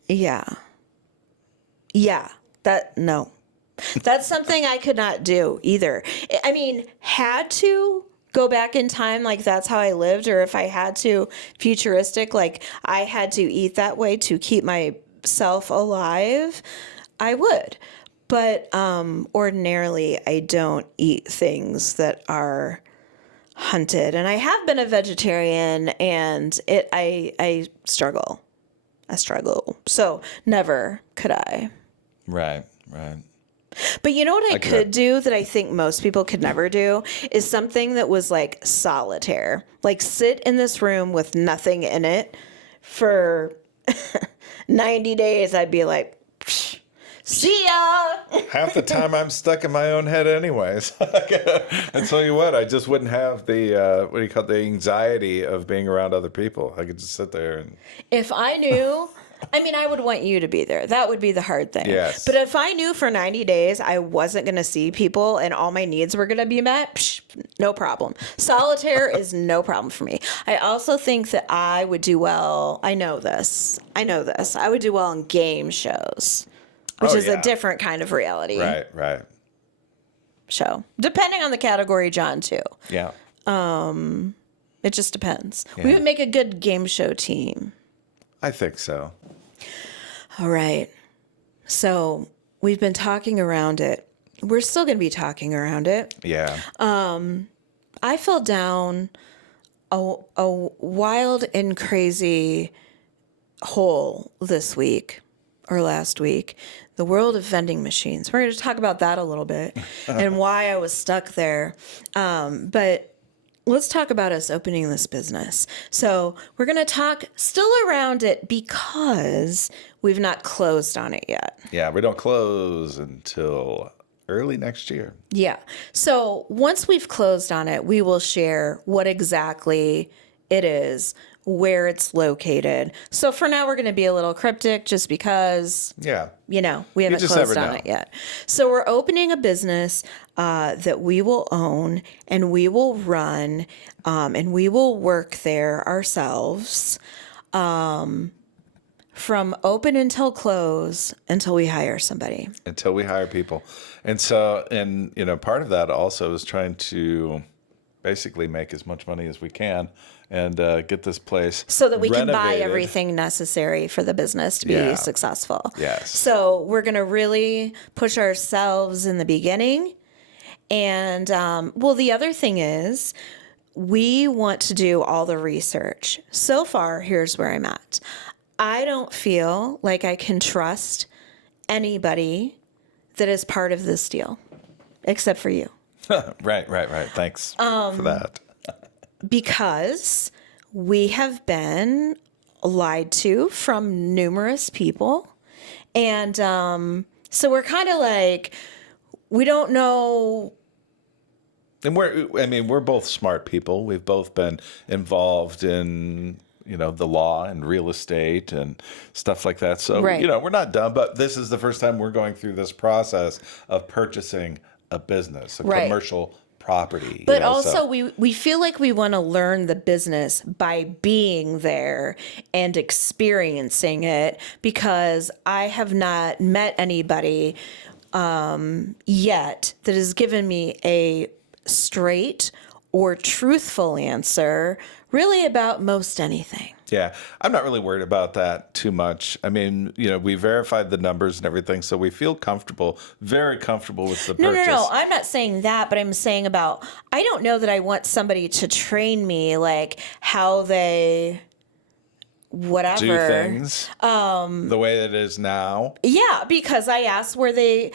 Yeah. No. That's something I could not do either. I mean, had to go back in time, like that's how I lived, or if I had to futuristic, like I had to eat that way to keep myself alive, I would. But ordinarily, I don't eat things that are hunted. And I have been a vegetarian, and I struggle. So never could I. Right. But you know what I could do that I think most people could never do is something that was like solitaire. Like sit in this room with nothing in it for 90 days. I'd be like, see ya. Half the time I'm stuck in my own head anyways. I tell you what, I just wouldn't have the, the anxiety of being around other people. I could just sit there and... If I knew... I mean, I would want you to be there. That would be the hard thing. Yes. But if I knew for 90 days I wasn't going to see people and all my needs were going to be met, no problem. Solitaire is no problem for me. I also think that I would do well. I know this. I would do well in game shows, which is a different kind of reality. Right. Show. Depending on the category, John, too. Yeah. It just depends. Yeah. We would make a good game show team. I think so. All right. So we've been talking around it. We're still going to be talking around it. Yeah. I fell down a wild and crazy hole this week or last week. The world of vending machines. We're going to talk about that a little bit and why I was stuck there. But let's talk about us opening this business. So we're going to talk still around it because we've not closed on it yet. Yeah, we don't close until early next year. Yeah. So once we've closed on it, we will share what exactly it is, where it's located. So for now, we're going to be a little cryptic just because, we haven't closed on it yet. So we're opening a business that we will own and we will run and we will work there ourselves from open until close until we hire somebody. Until we hire people. And so, part of that also is trying to basically make as much money as we can and get this place so that we renovated. can buy everything necessary for the business to be successful. Yes. So we're going to really push ourselves in the beginning. And, the other thing is we want to do all the research. So far, here's where I'm at. I don't feel like I can trust anybody that is part of this deal, except for you. Right. Thanks for that. Because we have been lied to from numerous people. And so we're kind of like, we don't know. And we're both smart people. We've both been involved in, the law and real estate and stuff like that. So, we're not dumb, but this is the first time we're going through this process of purchasing a business, a commercial property. But also we feel like we want to learn the business by being there and experiencing it, because I have not met anybody yet that has given me a straight or truthful answer really about most anything. Yeah, I'm not really worried about that too much. I mean, we verified the numbers and everything, so we feel comfortable, very comfortable with the purchase. No. I'm not saying that, but I'm saying I don't know that I want somebody to train me like how they whatever do things the way that it is now. Yeah, because I asked where they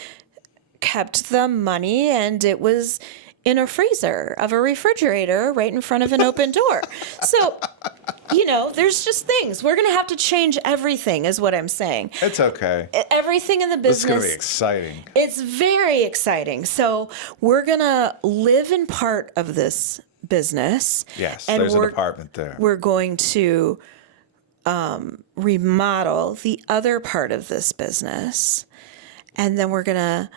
kept the money, and it was in a freezer of a refrigerator right in front of an open door. So, there's just things. We're going to have to change everything is what I'm saying. It's okay. Everything in the business. It's going to be exciting. It's very exciting. So we're going to live in part of this business. Yes, and there's an apartment there. We're going to remodel the other part of this business. And then we're going to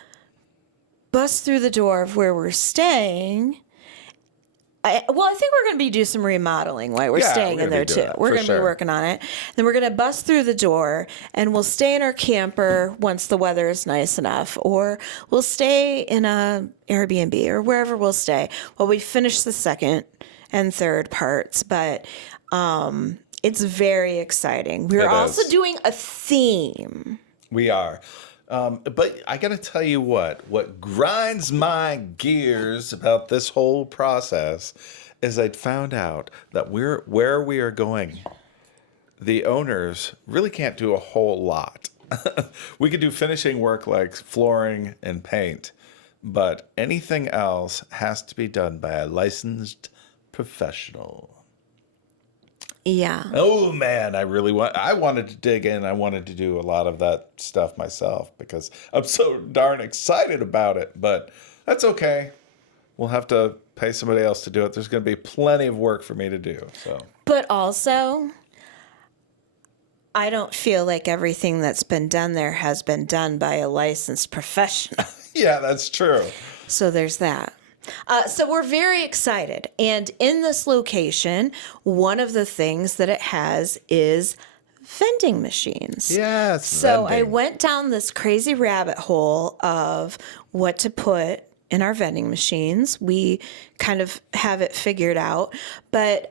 bust through the door of where we're staying. I think we're going to be do some remodeling while we're staying in there too. We're going to be working on it. Then we're going to bust through the door, and we'll stay in our camper once the weather is nice enough, or we'll stay in a Airbnb or wherever we'll stay while we finish the second and third parts. But it's very exciting. We're also doing a theme. We are. But I got to tell you what grinds my gears about this whole process is I'd found out that where we are going, the owners really can't do a whole lot. We could do finishing work like flooring and paint, but anything else has to be done by a licensed professional. Yeah. Oh man, I wanted to dig in. I wanted to do a lot of that stuff myself because I'm so darn excited about it, but that's okay. We'll have to pay somebody else to do it. There's going to be plenty of work for me to do. So. But also, I don't feel like everything that's been done there has been done by a licensed professional. Yeah, that's true. So there's that. So we're very excited. And in this location, one of the things that it has is vending machines. Yes. So I went down this crazy rabbit hole of what to put in our vending machines. We kind of have it figured out. But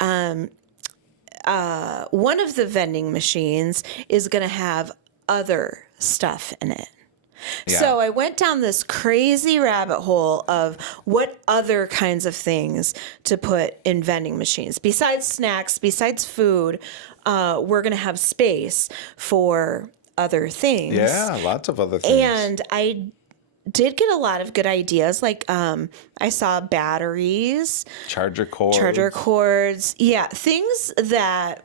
one of the vending machines is going to have other stuff in it. Yeah. So I went down this crazy rabbit hole of what other kinds of things to put in vending machines. Besides snacks, besides food, we're going to have space for other things. Yeah, lots of other things. And I did get a lot of good ideas. Like I saw batteries. Charger cords. Yeah, things that...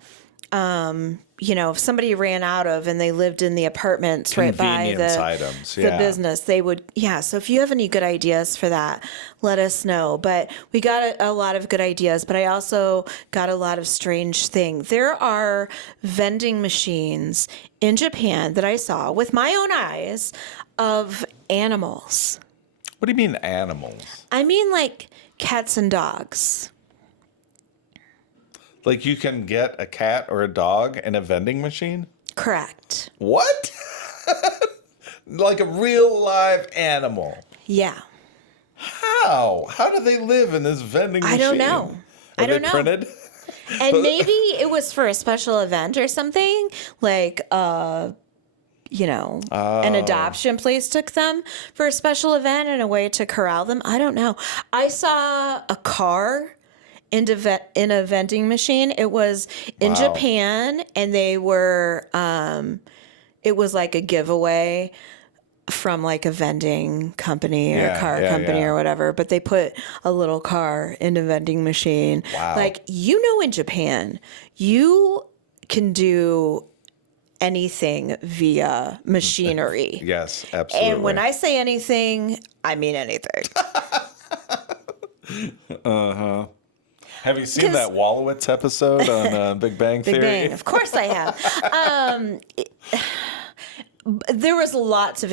if somebody ran out of and they lived in the apartments right by the business, they would, So if you have any good ideas for that, let us know. But we got a lot of good ideas, but I also got a lot of strange things. There are vending machines in Japan that I saw with my own eyes of animals. What do you mean animals? I mean like cats and dogs. Like you can get a cat or a dog in a vending machine? Correct. What? Like a real live animal? Yeah. How? How do they live in this vending machine? I don't know. Are they printed? And maybe it was for a special event or something, like an adoption place took them for a special event and a way to corral them. I don't know. I saw a car in a vending machine. It was in Japan, and they were it was like a giveaway from like a vending company or car company or whatever, but they put a little car in a vending machine. Wow. Like, in Japan, you can do anything via machinery. Yes, absolutely. And when I say anything, I mean anything. Uh-huh. Have you seen that Wolowitz episode on Big Bang Theory? Big Bang. Of course I have. There was lots and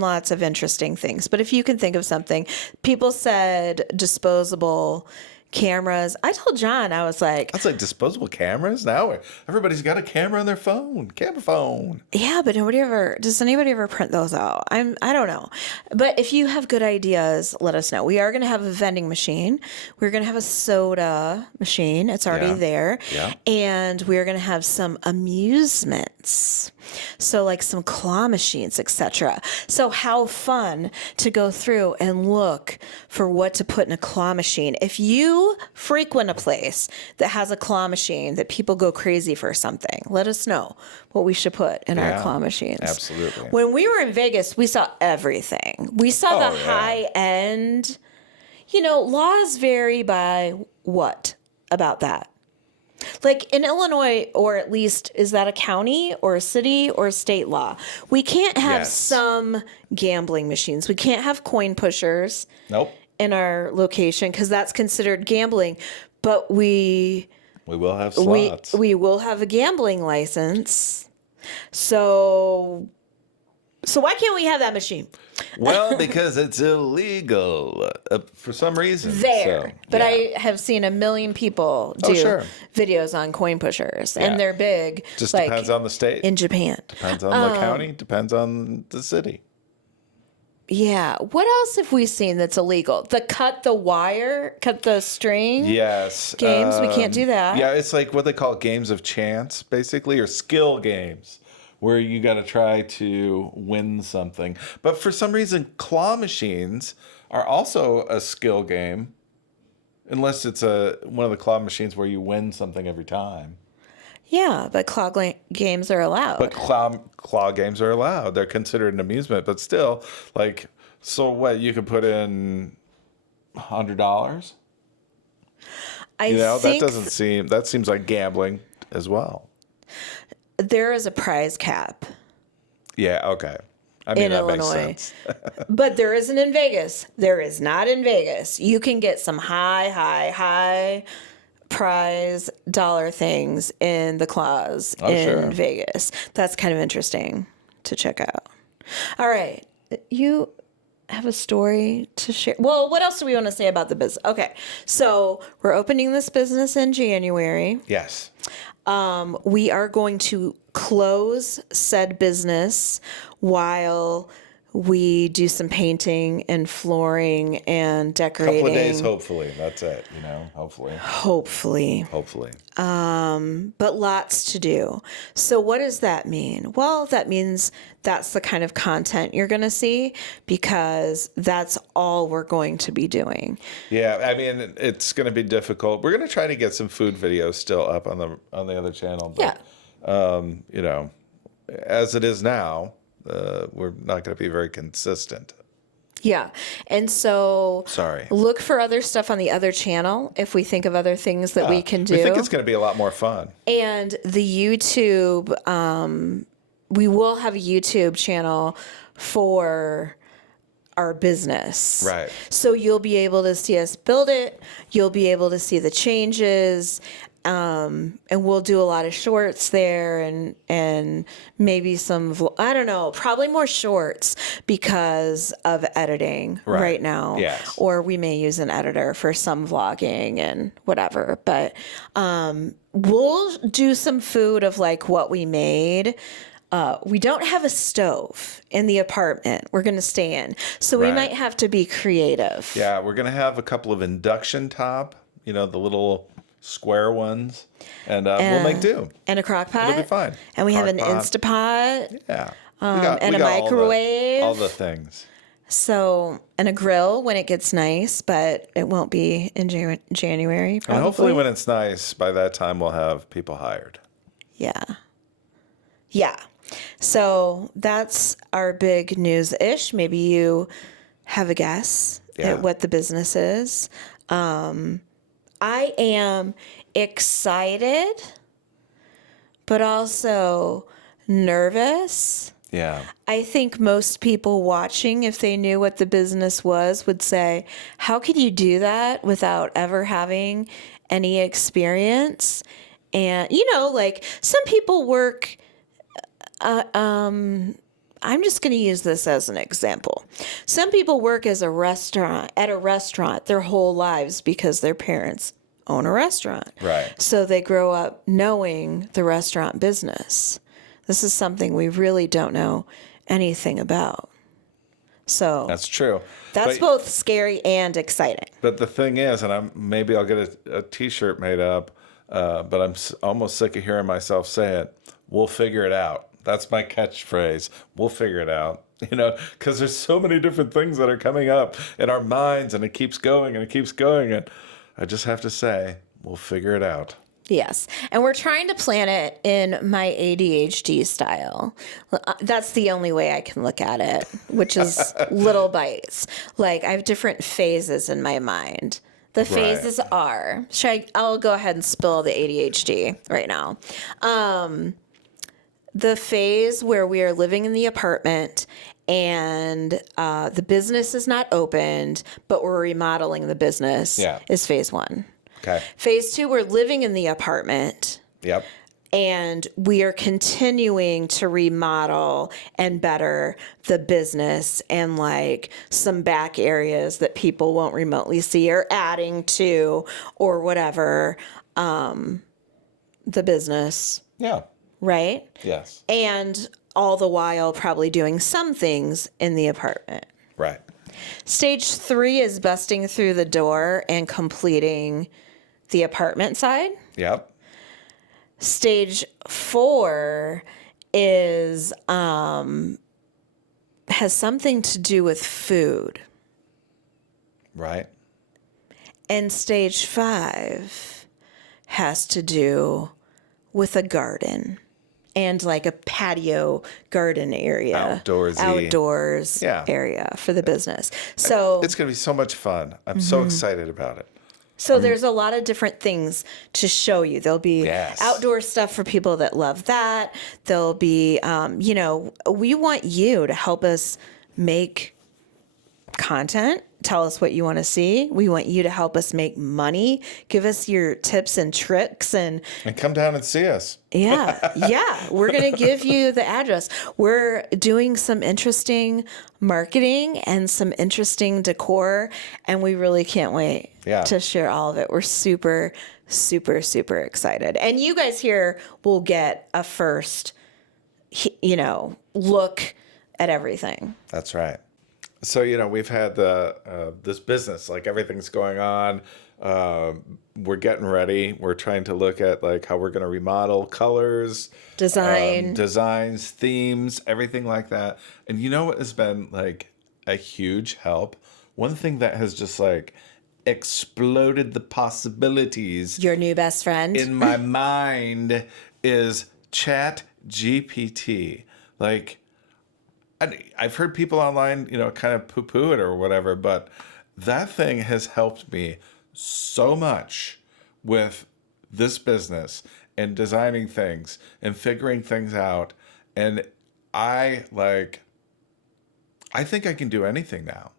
lots of interesting things. But if you can think of something, people said disposable cameras. I told John, I was like, That's like disposable cameras now. Everybody's got a camera on their phone, camera phone. yeah, but does anybody ever print those out? I don't know. But if you have good ideas, let us know. We are going to have a vending machine. We're going to have a soda machine. It's already Yeah. there. Yeah. And we're going to have some amusements. So like some claw machines, etc. So how fun to go through and look for what to put in a claw machine. If you frequent a place that has a claw machine that people go crazy for something, let us know what we should put in our Yeah, claw machines. absolutely. When we were in Vegas, we saw everything. We saw the yeah. high end. Laws vary by what about that? Like in Illinois, or at least is that a county or a city or a state law? We can't have Yes. some gambling machines. We can't have coin pushers Nope. in our location because that's considered gambling. But we will have slots. we will have a gambling license. So why can't we have that machine? Well, because it's illegal for some reason. There. So, But yeah. I have seen a million people do sure. videos on coin pushers, Yeah. and they're big. Just like, depends on the state. in Japan. Depends on the county. Depends on the city. Yeah. What else have we seen that's illegal? Cut the string Yes. games. We can't do that. Yeah, it's like what they call games of chance, basically, or skill games, where you got to try to win something. But for some reason, claw machines are also a skill game, unless it's one of the claw machines where you win something every time. Yeah, but games are allowed. But claw games are allowed. They're considered an amusement, but still, like, so what? You could put in $100. That seems like gambling as well. There is a prize cap Yeah. Okay. I mean, in that Illinois, makes sense. but there isn't in Vegas. There is not in Vegas. You can get some high prize dollar things in the claws in sure. Vegas. That's kind of interesting to check out. All right. You have a story to share. Well, what else do we want to say about the business? Okay. So we're opening this business in January. Yes. We are going to close said business while we do some painting and flooring and decorating. Couple of days, hopefully. That's it. Hopefully. But lots to do. So what does that mean? Well, that means that's the kind of content you're going to see because that's all we're going to be doing. Yeah, I mean, it's going to be difficult. We're going to try to get some food videos still up on the other channel. But, Yeah. As it is now, we're not going to be very consistent. Yeah. And so Sorry. look for other stuff on the other channel if we think of other things that we can do. We think it's going to be a lot more fun. And the YouTube, we will have a YouTube channel for our business. Right. So you'll be able to see us build it. You'll be able to see the changes. And we'll do a lot of shorts there and maybe some, I don't know, probably more shorts because of editing right now. Yes. Or we may use an editor for some vlogging and whatever. But we'll do some food of like what we made. We don't have a stove in the apartment we're going to stay in. So we might have to be creative. Yeah, we're going to have a couple of induction top, the little square ones, and we'll make do. And a crock pot. It'll be fine. And we have an Crock pot. Instapot. Yeah. And a microwave. All the things. So, and a grill when it gets nice, but it won't be in January, probably. And hopefully when it's nice, by that time we'll have people hired. Yeah. Yeah. So that's our big news-ish. Maybe you have a guess at what the business is. I am excited, but also nervous. Yeah. I think most people watching, if they knew what the business was, would say, how could you do that without ever having any experience? And, like some people work I'm just going to use this as an example. Some people work at a restaurant their whole lives because their parents own a restaurant. Right. So they grow up knowing the restaurant business. This is something we really don't know anything about. So That's true. that's both scary and exciting. But the thing is, and maybe I'll get a T-shirt made up, but I'm almost sick of hearing myself say it. We'll figure it out. That's my catchphrase. We'll figure it out. Because there's so many different things that are coming up in our minds, and it keeps going and it keeps going. And I just have to say, we'll figure it out. Yes. And we're trying to plan it in my ADHD style. That's the only way I can look at it, which is little bites. Like I have different phases in my mind. The phases are, I'll go ahead and spill the ADHD right now. The phase where we are living in the apartment and the business is not opened, but we're remodeling the business is phase 1. Okay. Phase 2, we're living in the apartment. Yep. And we are continuing to remodel and better the business and like some back areas that people won't remotely see or adding to or whatever the business. Yeah. Right? Yes. And all the while probably doing some things in the apartment. Right. Stage 3 is busting through the door and completing the apartment side. Yep. Stage 4 is has something to do with food. Right. And stage 5 has to do with a garden and like a patio garden area. Outdoors area for the business. So it's going to be so much fun. I'm so excited about it. So there's a lot of different things to show you. There'll be outdoor stuff for people that love that. There'll be, we want you to help us make content. Tell us what you want to see. We want you to help us make money. Give us your tips and tricks and come down and see us. Yeah. We're going to give you the address. We're doing some interesting marketing and some interesting decor, and we really can't wait to share all of it. We're super, super, super excited. And you guys here will get a first, look at everything. That's right. So, we've had this business, like everything's going on. We're getting ready. We're trying to look at like how we're going to remodel colors, designs, themes, everything like that. And you know what has been like a huge help? One thing that has just like exploded the possibilities. Your new best friend in my mind is Chat GPT. Like, I've heard people online, kind of poo-poo it or whatever, but that thing has helped me so much with this business and designing things and figuring things out. And I think I can do anything now.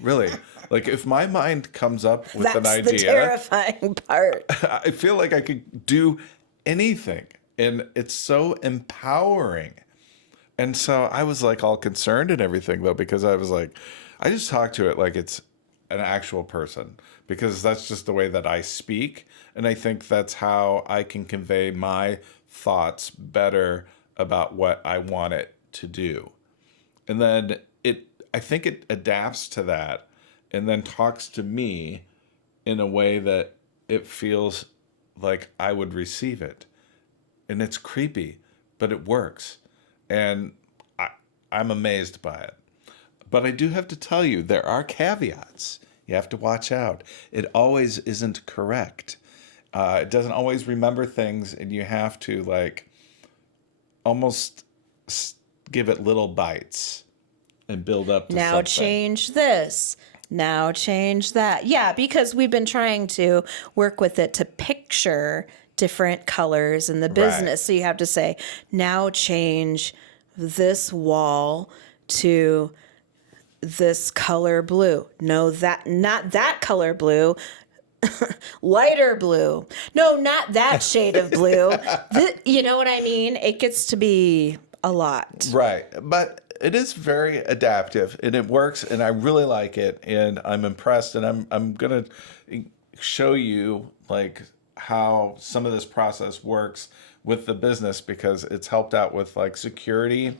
Really. Like if my mind comes up with an idea. That's the terrifying part. I feel like I could do anything. And it's so empowering. And so I was like all concerned and everything though, because I was like, I just talk to it like it's an actual person, because that's just the way that I speak. And I think that's how I can convey my thoughts better about what I want it to do. And then I think it adapts to that and then talks to me in a way that it feels like I would receive it. And it's creepy, but it works. And I'm amazed by it. But I do have to tell you, there are caveats. You have to watch out. It always isn't correct. It doesn't always remember things, and you have to like almost give it little bites and build up to now something. Change this. Now change that. Yeah, because we've been trying to work with it to picture different colors in the business. Right. So you have to say, now change this wall to this color blue. No, not that color blue. Lighter blue. No, not that shade of blue. You know what I mean? It gets to be a lot. Right. But it is very adaptive and it works and I really like it and I'm impressed and I'm gonna show you like how some of this process works with the business because it's helped out with like security,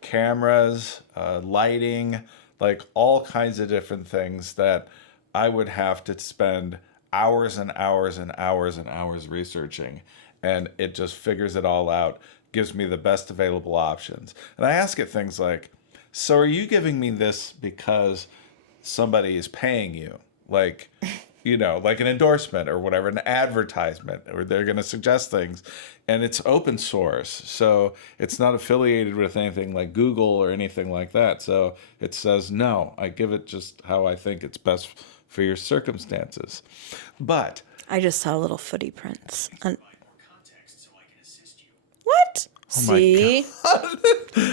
cameras, lighting, like all kinds of different things that I would have to spend hours and hours and hours and hours researching. And it just figures it all out, gives me the best available options. And I ask it things like, so are you giving me this because somebody is paying you? Like, like an endorsement or whatever, an advertisement, or they're going to suggest things. And it's open source. So it's not affiliated with anything like Google or anything like that. So it says, no, I give it just how I think it's best for your circumstances. But I just saw little footy prints. What? oh my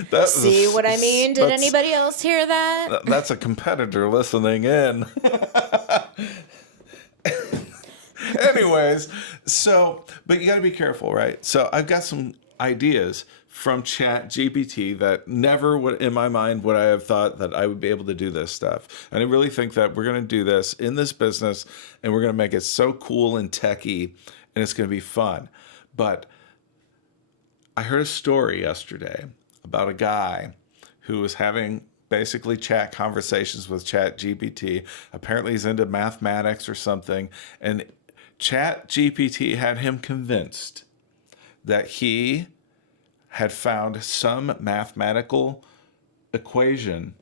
God. See what I mean? Did anybody else hear that? That's a competitor listening in. Anyways, but you got to be careful, right? So I've got some ideas from Chat GPT that never would, in my mind, would I have thought that I would be able to do this stuff. And I really think that we're going to do this in this business and we're going to make it so cool and techy and it's going to be fun. But I heard a story yesterday about a guy who was having basically chat conversations with Chat GPT. Apparently he's into mathematics or something. And Chat GPT had him convinced that he had found some mathematical equation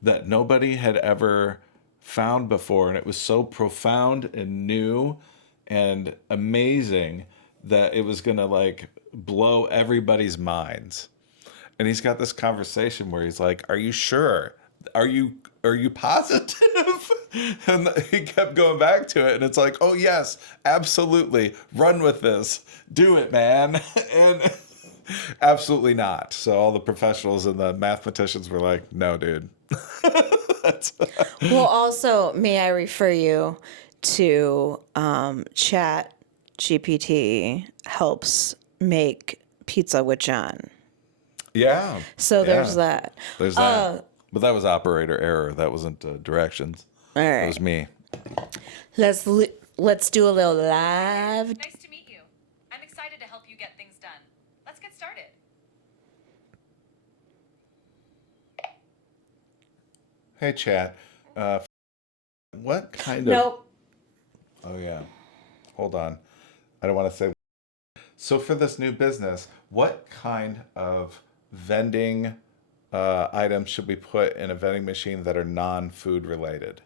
that nobody had ever found before. And it was so profound and new and amazing that it was going to like blow everybody's minds. And he's got this conversation where he's like, are you sure? Are you positive? And he kept going back to it. And it's like, oh, yes, absolutely. Run with this. Do it, man. And absolutely not. So all the professionals and the mathematicians were like, no, dude. Well, also, may I refer you to Chat GPT helps make pizza with John. Yeah. So there's that. There's that. But that was operator error. That wasn't directions. All right. It was me. Let's do a little live. Nice to meet you. I'm excited to help you get things done. Let's get started. Hey, chat. What kind of... Nope. Oh, yeah. Hold on. I don't want to say... So for this new business, what kind of vending items should we put in a vending machine that are non-food related?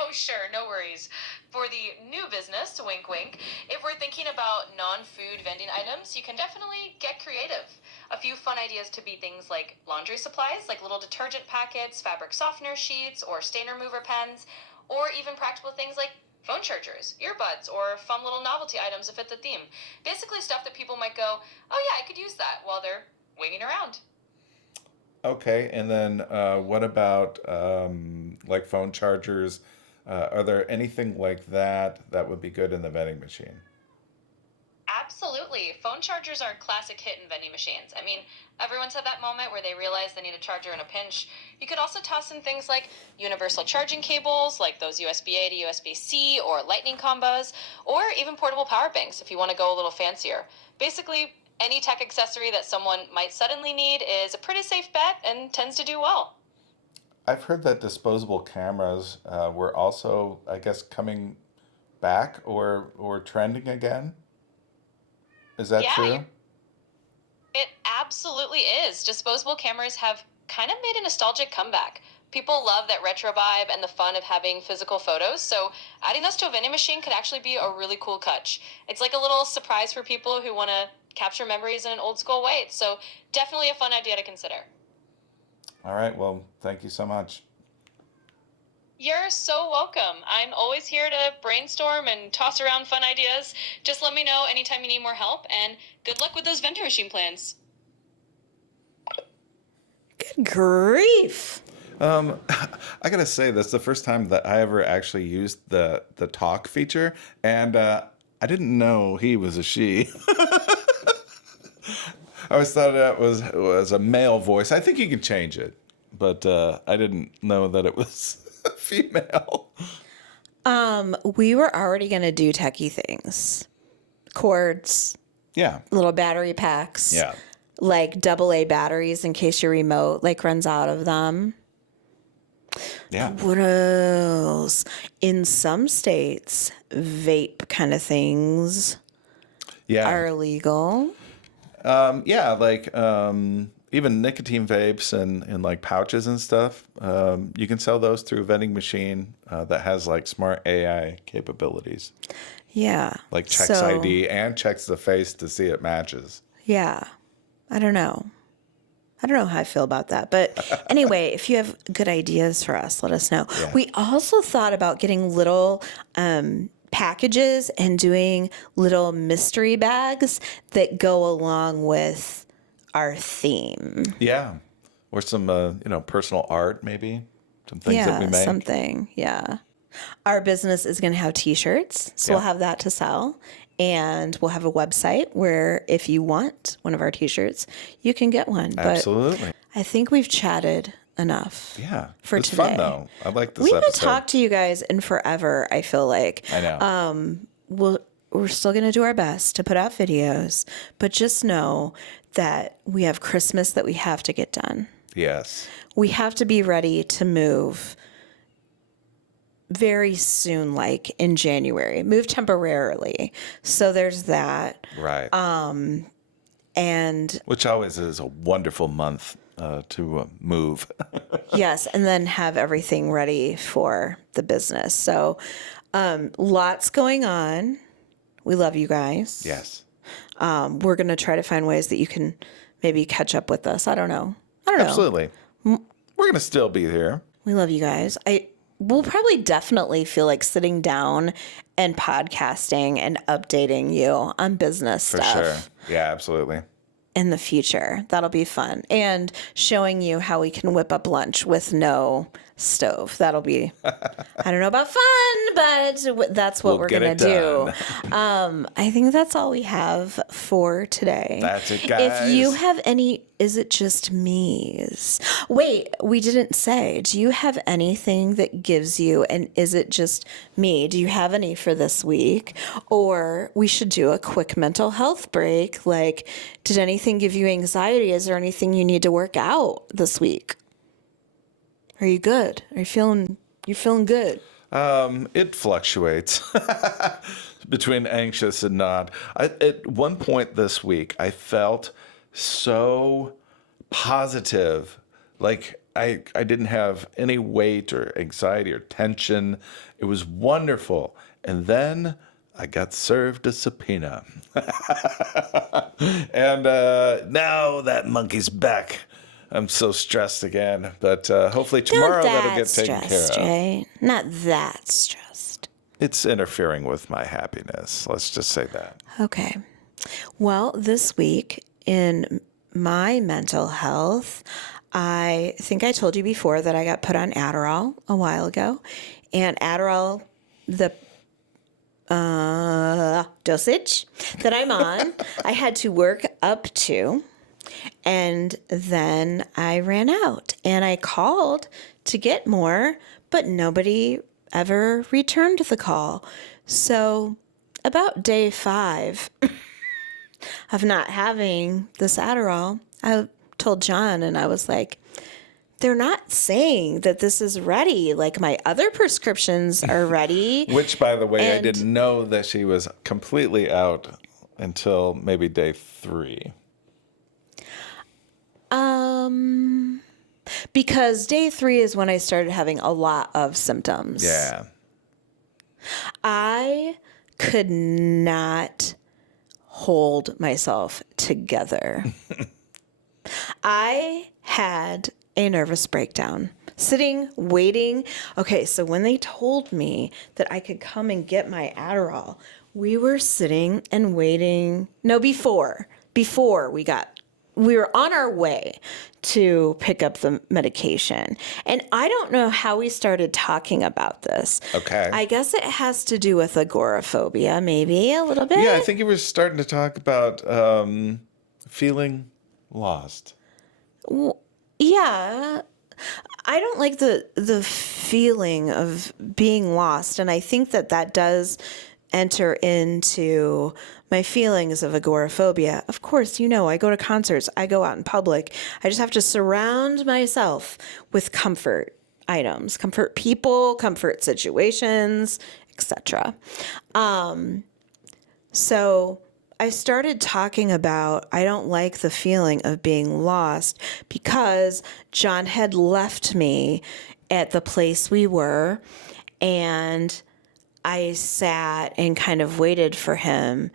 Oh, sure, no worries. For the new business, wink wink, if we're thinking about non-food vending items, you can definitely get creative. A few fun ideas to be things like laundry supplies, like little detergent packets, fabric softener sheets, or stain remover pens, or even practical things like phone chargers, earbuds, or fun little novelty items that fit the theme. Basically stuff that people might go, oh yeah, I could use that while they're waiting around. Okay, and then what about like phone chargers? Are there anything like that that would be good in the vending machine? Absolutely. Phone chargers are a classic hit in vending machines. I mean, everyone's had that moment where they realize they need a charger in a pinch. You could also toss in things like universal charging cables, like those USB-A to USB-C or lightning combos, or even portable power banks if you want to go a little fancier. Basically, any tech accessory that someone might suddenly need is a pretty safe bet and tends to do well. I've heard that disposable cameras were also, I guess, coming back or trending again. Is that true? It absolutely is. Disposable cameras have kind of made a nostalgic comeback. People love that retro vibe and the fun of having physical photos, so adding those to a vending machine could actually be a really cool catch. It's like a little surprise for people who want to capture memories in an old school way, so definitely a fun idea to consider. All right, well, thank you so much. You're so welcome. I'm always here to brainstorm and toss around fun ideas. Just let me know anytime you need more help, and good luck with those vending machine plans. Good grief. I gotta say, that's the first time that I ever actually used the talk feature, and I didn't know he was a she. I always thought that was a male voice. I think you can change it, but I didn't know that it was female. We were already going to do techie things. Cords, Yeah. little battery packs. Yeah. Like AA batteries in case your remote like runs out of them. Yeah. What else? In some states, vape kind of things Yeah. are illegal. Yeah, like even nicotine vapes and like pouches and stuff. You can sell those through a vending machine that has like smart AI capabilities. Yeah. Like checks ID and checks the face to see it matches. Yeah. I don't know. I don't know how I feel about that. But anyway, if you have good ideas for us, let us know. Yeah. We also thought about getting little packages and doing little mystery bags that go along with our theme. Yeah. Or some, personal art, maybe. Some things that we make. Something. Yeah. Our business is going to have T-shirts, so Yeah. we'll have that to sell. And we'll have a website where if you want one of our T-shirts, you can get one. Absolutely. But I think we've chatted enough. Yeah. For it's today. fun, though. I like this We haven't episode. talked to you guys in forever, I feel like. I know. We're still going to do our best to put out videos, but just know that we have Christmas that we have to get done. Yes. We have to be ready to move very soon, like in January, move temporarily. So there's that. Right. And Which always is a wonderful month to move. yes, and then have everything ready for the business. So lots going on. We love you guys. Yes. We're going to try to find ways that you can maybe catch up with us. I don't know. Absolutely. We're going to still be here. We love you guys. We'll probably definitely feel like sitting down and podcasting and updating you on business For stuff sure. Yeah, absolutely. in the future. That'll be fun. And showing you how we can whip up lunch with no stove. That'll be, I don't know about fun, but that's what we're get going it to do. I think that's all we have for today. That's it, guys. If you have any, is it just me's? Wait, we didn't say. Do you have anything that gives you, and is it just me? Do you have any for this week? Or we should do a quick mental health break. Like, did anything give you anxiety? Is there anything you need to work out this week? Are you good? Are you feeling? You're feeling good. It fluctuates between anxious and not. At one point this week, I felt so positive. Like I didn't have any weight or anxiety or tension. It was wonderful. And then I got served a subpoena. And now that monkey's back. I'm so stressed again, but hopefully tomorrow that'll get taken care of. Jay. Not that stressed. It's interfering with my happiness. Let's just say that. Okay. Well, this week in my mental health, I think I told you before that I got put on Adderall a while ago, and Adderall, the dosage that I'm on, I had to work up to. And then I ran out and I called to get more, but nobody ever returned the call. So about day 5 of not having this Adderall, I told John and I was like, they're not saying that this is ready. Like my other prescriptions are ready. Which, by the way, I And- didn't know that she was completely out until maybe day 3. Because day 3 is when I started having a lot of symptoms. Yeah. I could not hold myself together. I had a nervous breakdown. Sitting, waiting. Okay, so when they told me that I could come and get my Adderall, we were sitting and waiting. No, before we were on our way to pick up the medication. And I don't know how we started talking about this. Okay. I guess it has to do with agoraphobia, maybe a little bit. Yeah, I think you were starting to talk about feeling Lost. Yeah. I don't like the feeling of being lost, and I think that does enter into my feelings of agoraphobia. Of course, I go to concerts, I go out in public. I just have to surround myself with comfort items, comfort people, comfort situations, etc. So I started talking about I don't like the feeling of being lost because John had left me at the place we were, and I sat and kind of waited for him,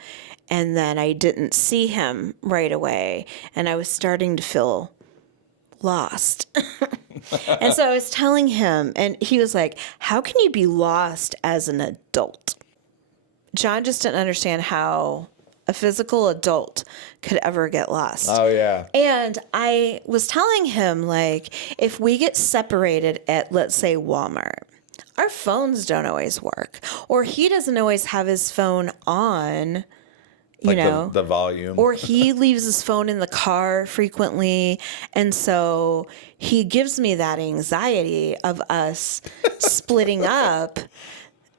and then I didn't see him right away, and I was starting to feel lost. And so I was telling him, and he was like, "How can you be lost as an adult?" John just didn't understand how a physical adult could ever get lost. Oh, yeah. And I was telling him, like, if we get separated at, let's say, Walmart, our phones don't always work, or he doesn't always have his phone on, Like the volume. or he leaves his phone in the car frequently. And so he gives me that anxiety of us splitting up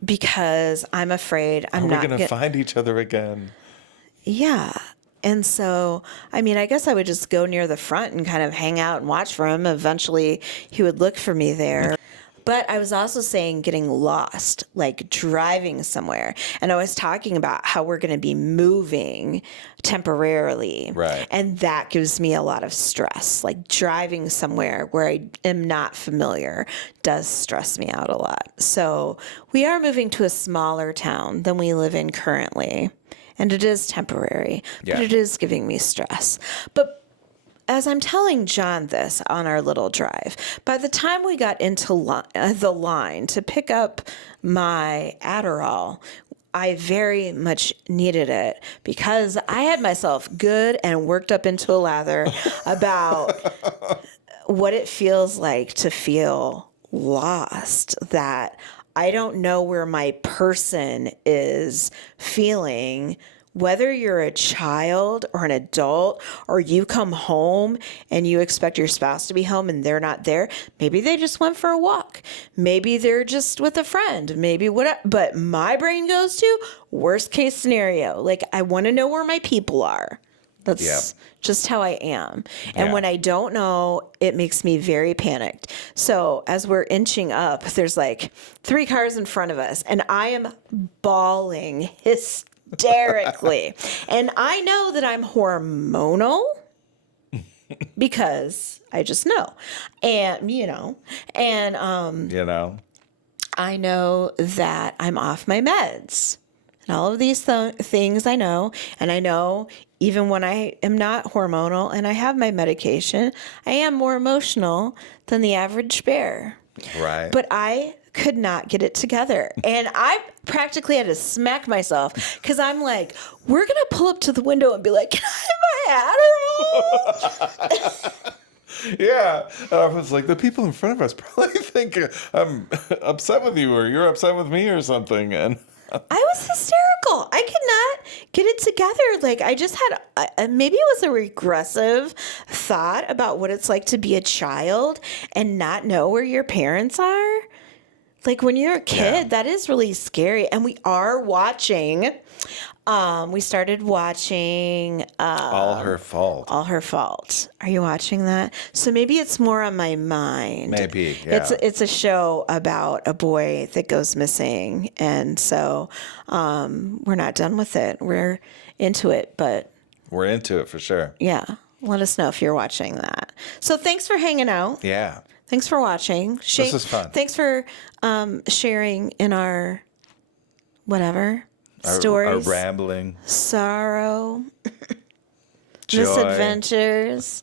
because I'm afraid I'm not going to find each other again. Yeah. And so, I mean, I guess I would just go near the front and kind of hang out and watch for him. Eventually, he would look for me there. But I was also saying getting lost, like driving somewhere. And I was talking about how we're going to be moving temporarily. Right. And that gives me a lot of stress. Like driving somewhere where I am not familiar does stress me out a lot. So we are moving to a smaller town than we live in currently. And it is temporary, but it is giving me stress. But as I'm telling John this on our little drive, by the time we got into the line to pick up my Adderall, I very much needed it because I had myself good and worked up into a lather about what it feels like to feel lost, that I don't know where my person is feeling, whether you're a child or an adult, or you come home and you expect your spouse to be home and they're not there. Maybe they just went for a walk. Maybe they're just with a friend. Maybe what, but my brain goes to worst case scenario. Like, I want to know where my people are. That's just how I am. And when I don't know, it makes me very panicked. So as we're inching up, there's like 3 cars in front of us, and I am bawling hysterically. And I know that I'm hormonal because I just know. And, I know that I'm off my meds. And all of these things I know. And I know even when I am not hormonal and I have my medication, I am more emotional than the average bear. Right. But I could not get it together. And I practically had to smack myself because I'm like, we're going to pull up to the window and be like, can I have my Adderall? Yeah. I was like, the people in front of us probably think I'm upset with you or you're upset with me or something. And I was hysterical. I could not get it together. Like, I just had, maybe it was a regressive thought about what it's like to be a child and not know where your parents are. Like, when you're a kid, that is really scary. And we are watching, we started watching All Her Fault. All Her Fault. Are you watching that? So maybe it's more on my mind. Maybe, yeah. It's a show about a boy that goes missing. And so we're not done with it. We're into it, but... We're into it for sure. Yeah. Let us know if you're watching that. So thanks for hanging out. Yeah. Thanks for watching. This is fun. Thanks for sharing in our whatever stories. Our rambling. Sorrow. Joy. Misadventures.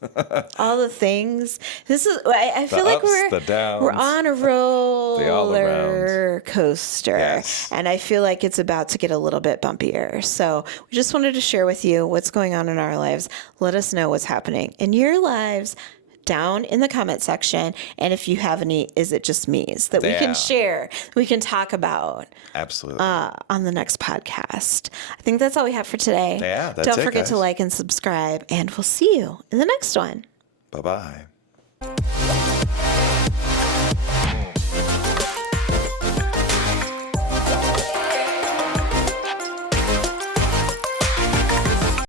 All the things. This is. I feel like the downs, we're on a roller coaster, yes. And I feel like it's about to get a little bit bumpier. So we just wanted to share with you what's going on in our lives. Let us know what's happening in your lives. down in the comment section. And if you have any, is it just me's that we Yeah. can share, we can talk about Absolutely. on the next podcast. I think that's all we have for today. Yeah, that's Don't it, forget to guys. like and subscribe, and we'll see you in the next one. Bye-bye.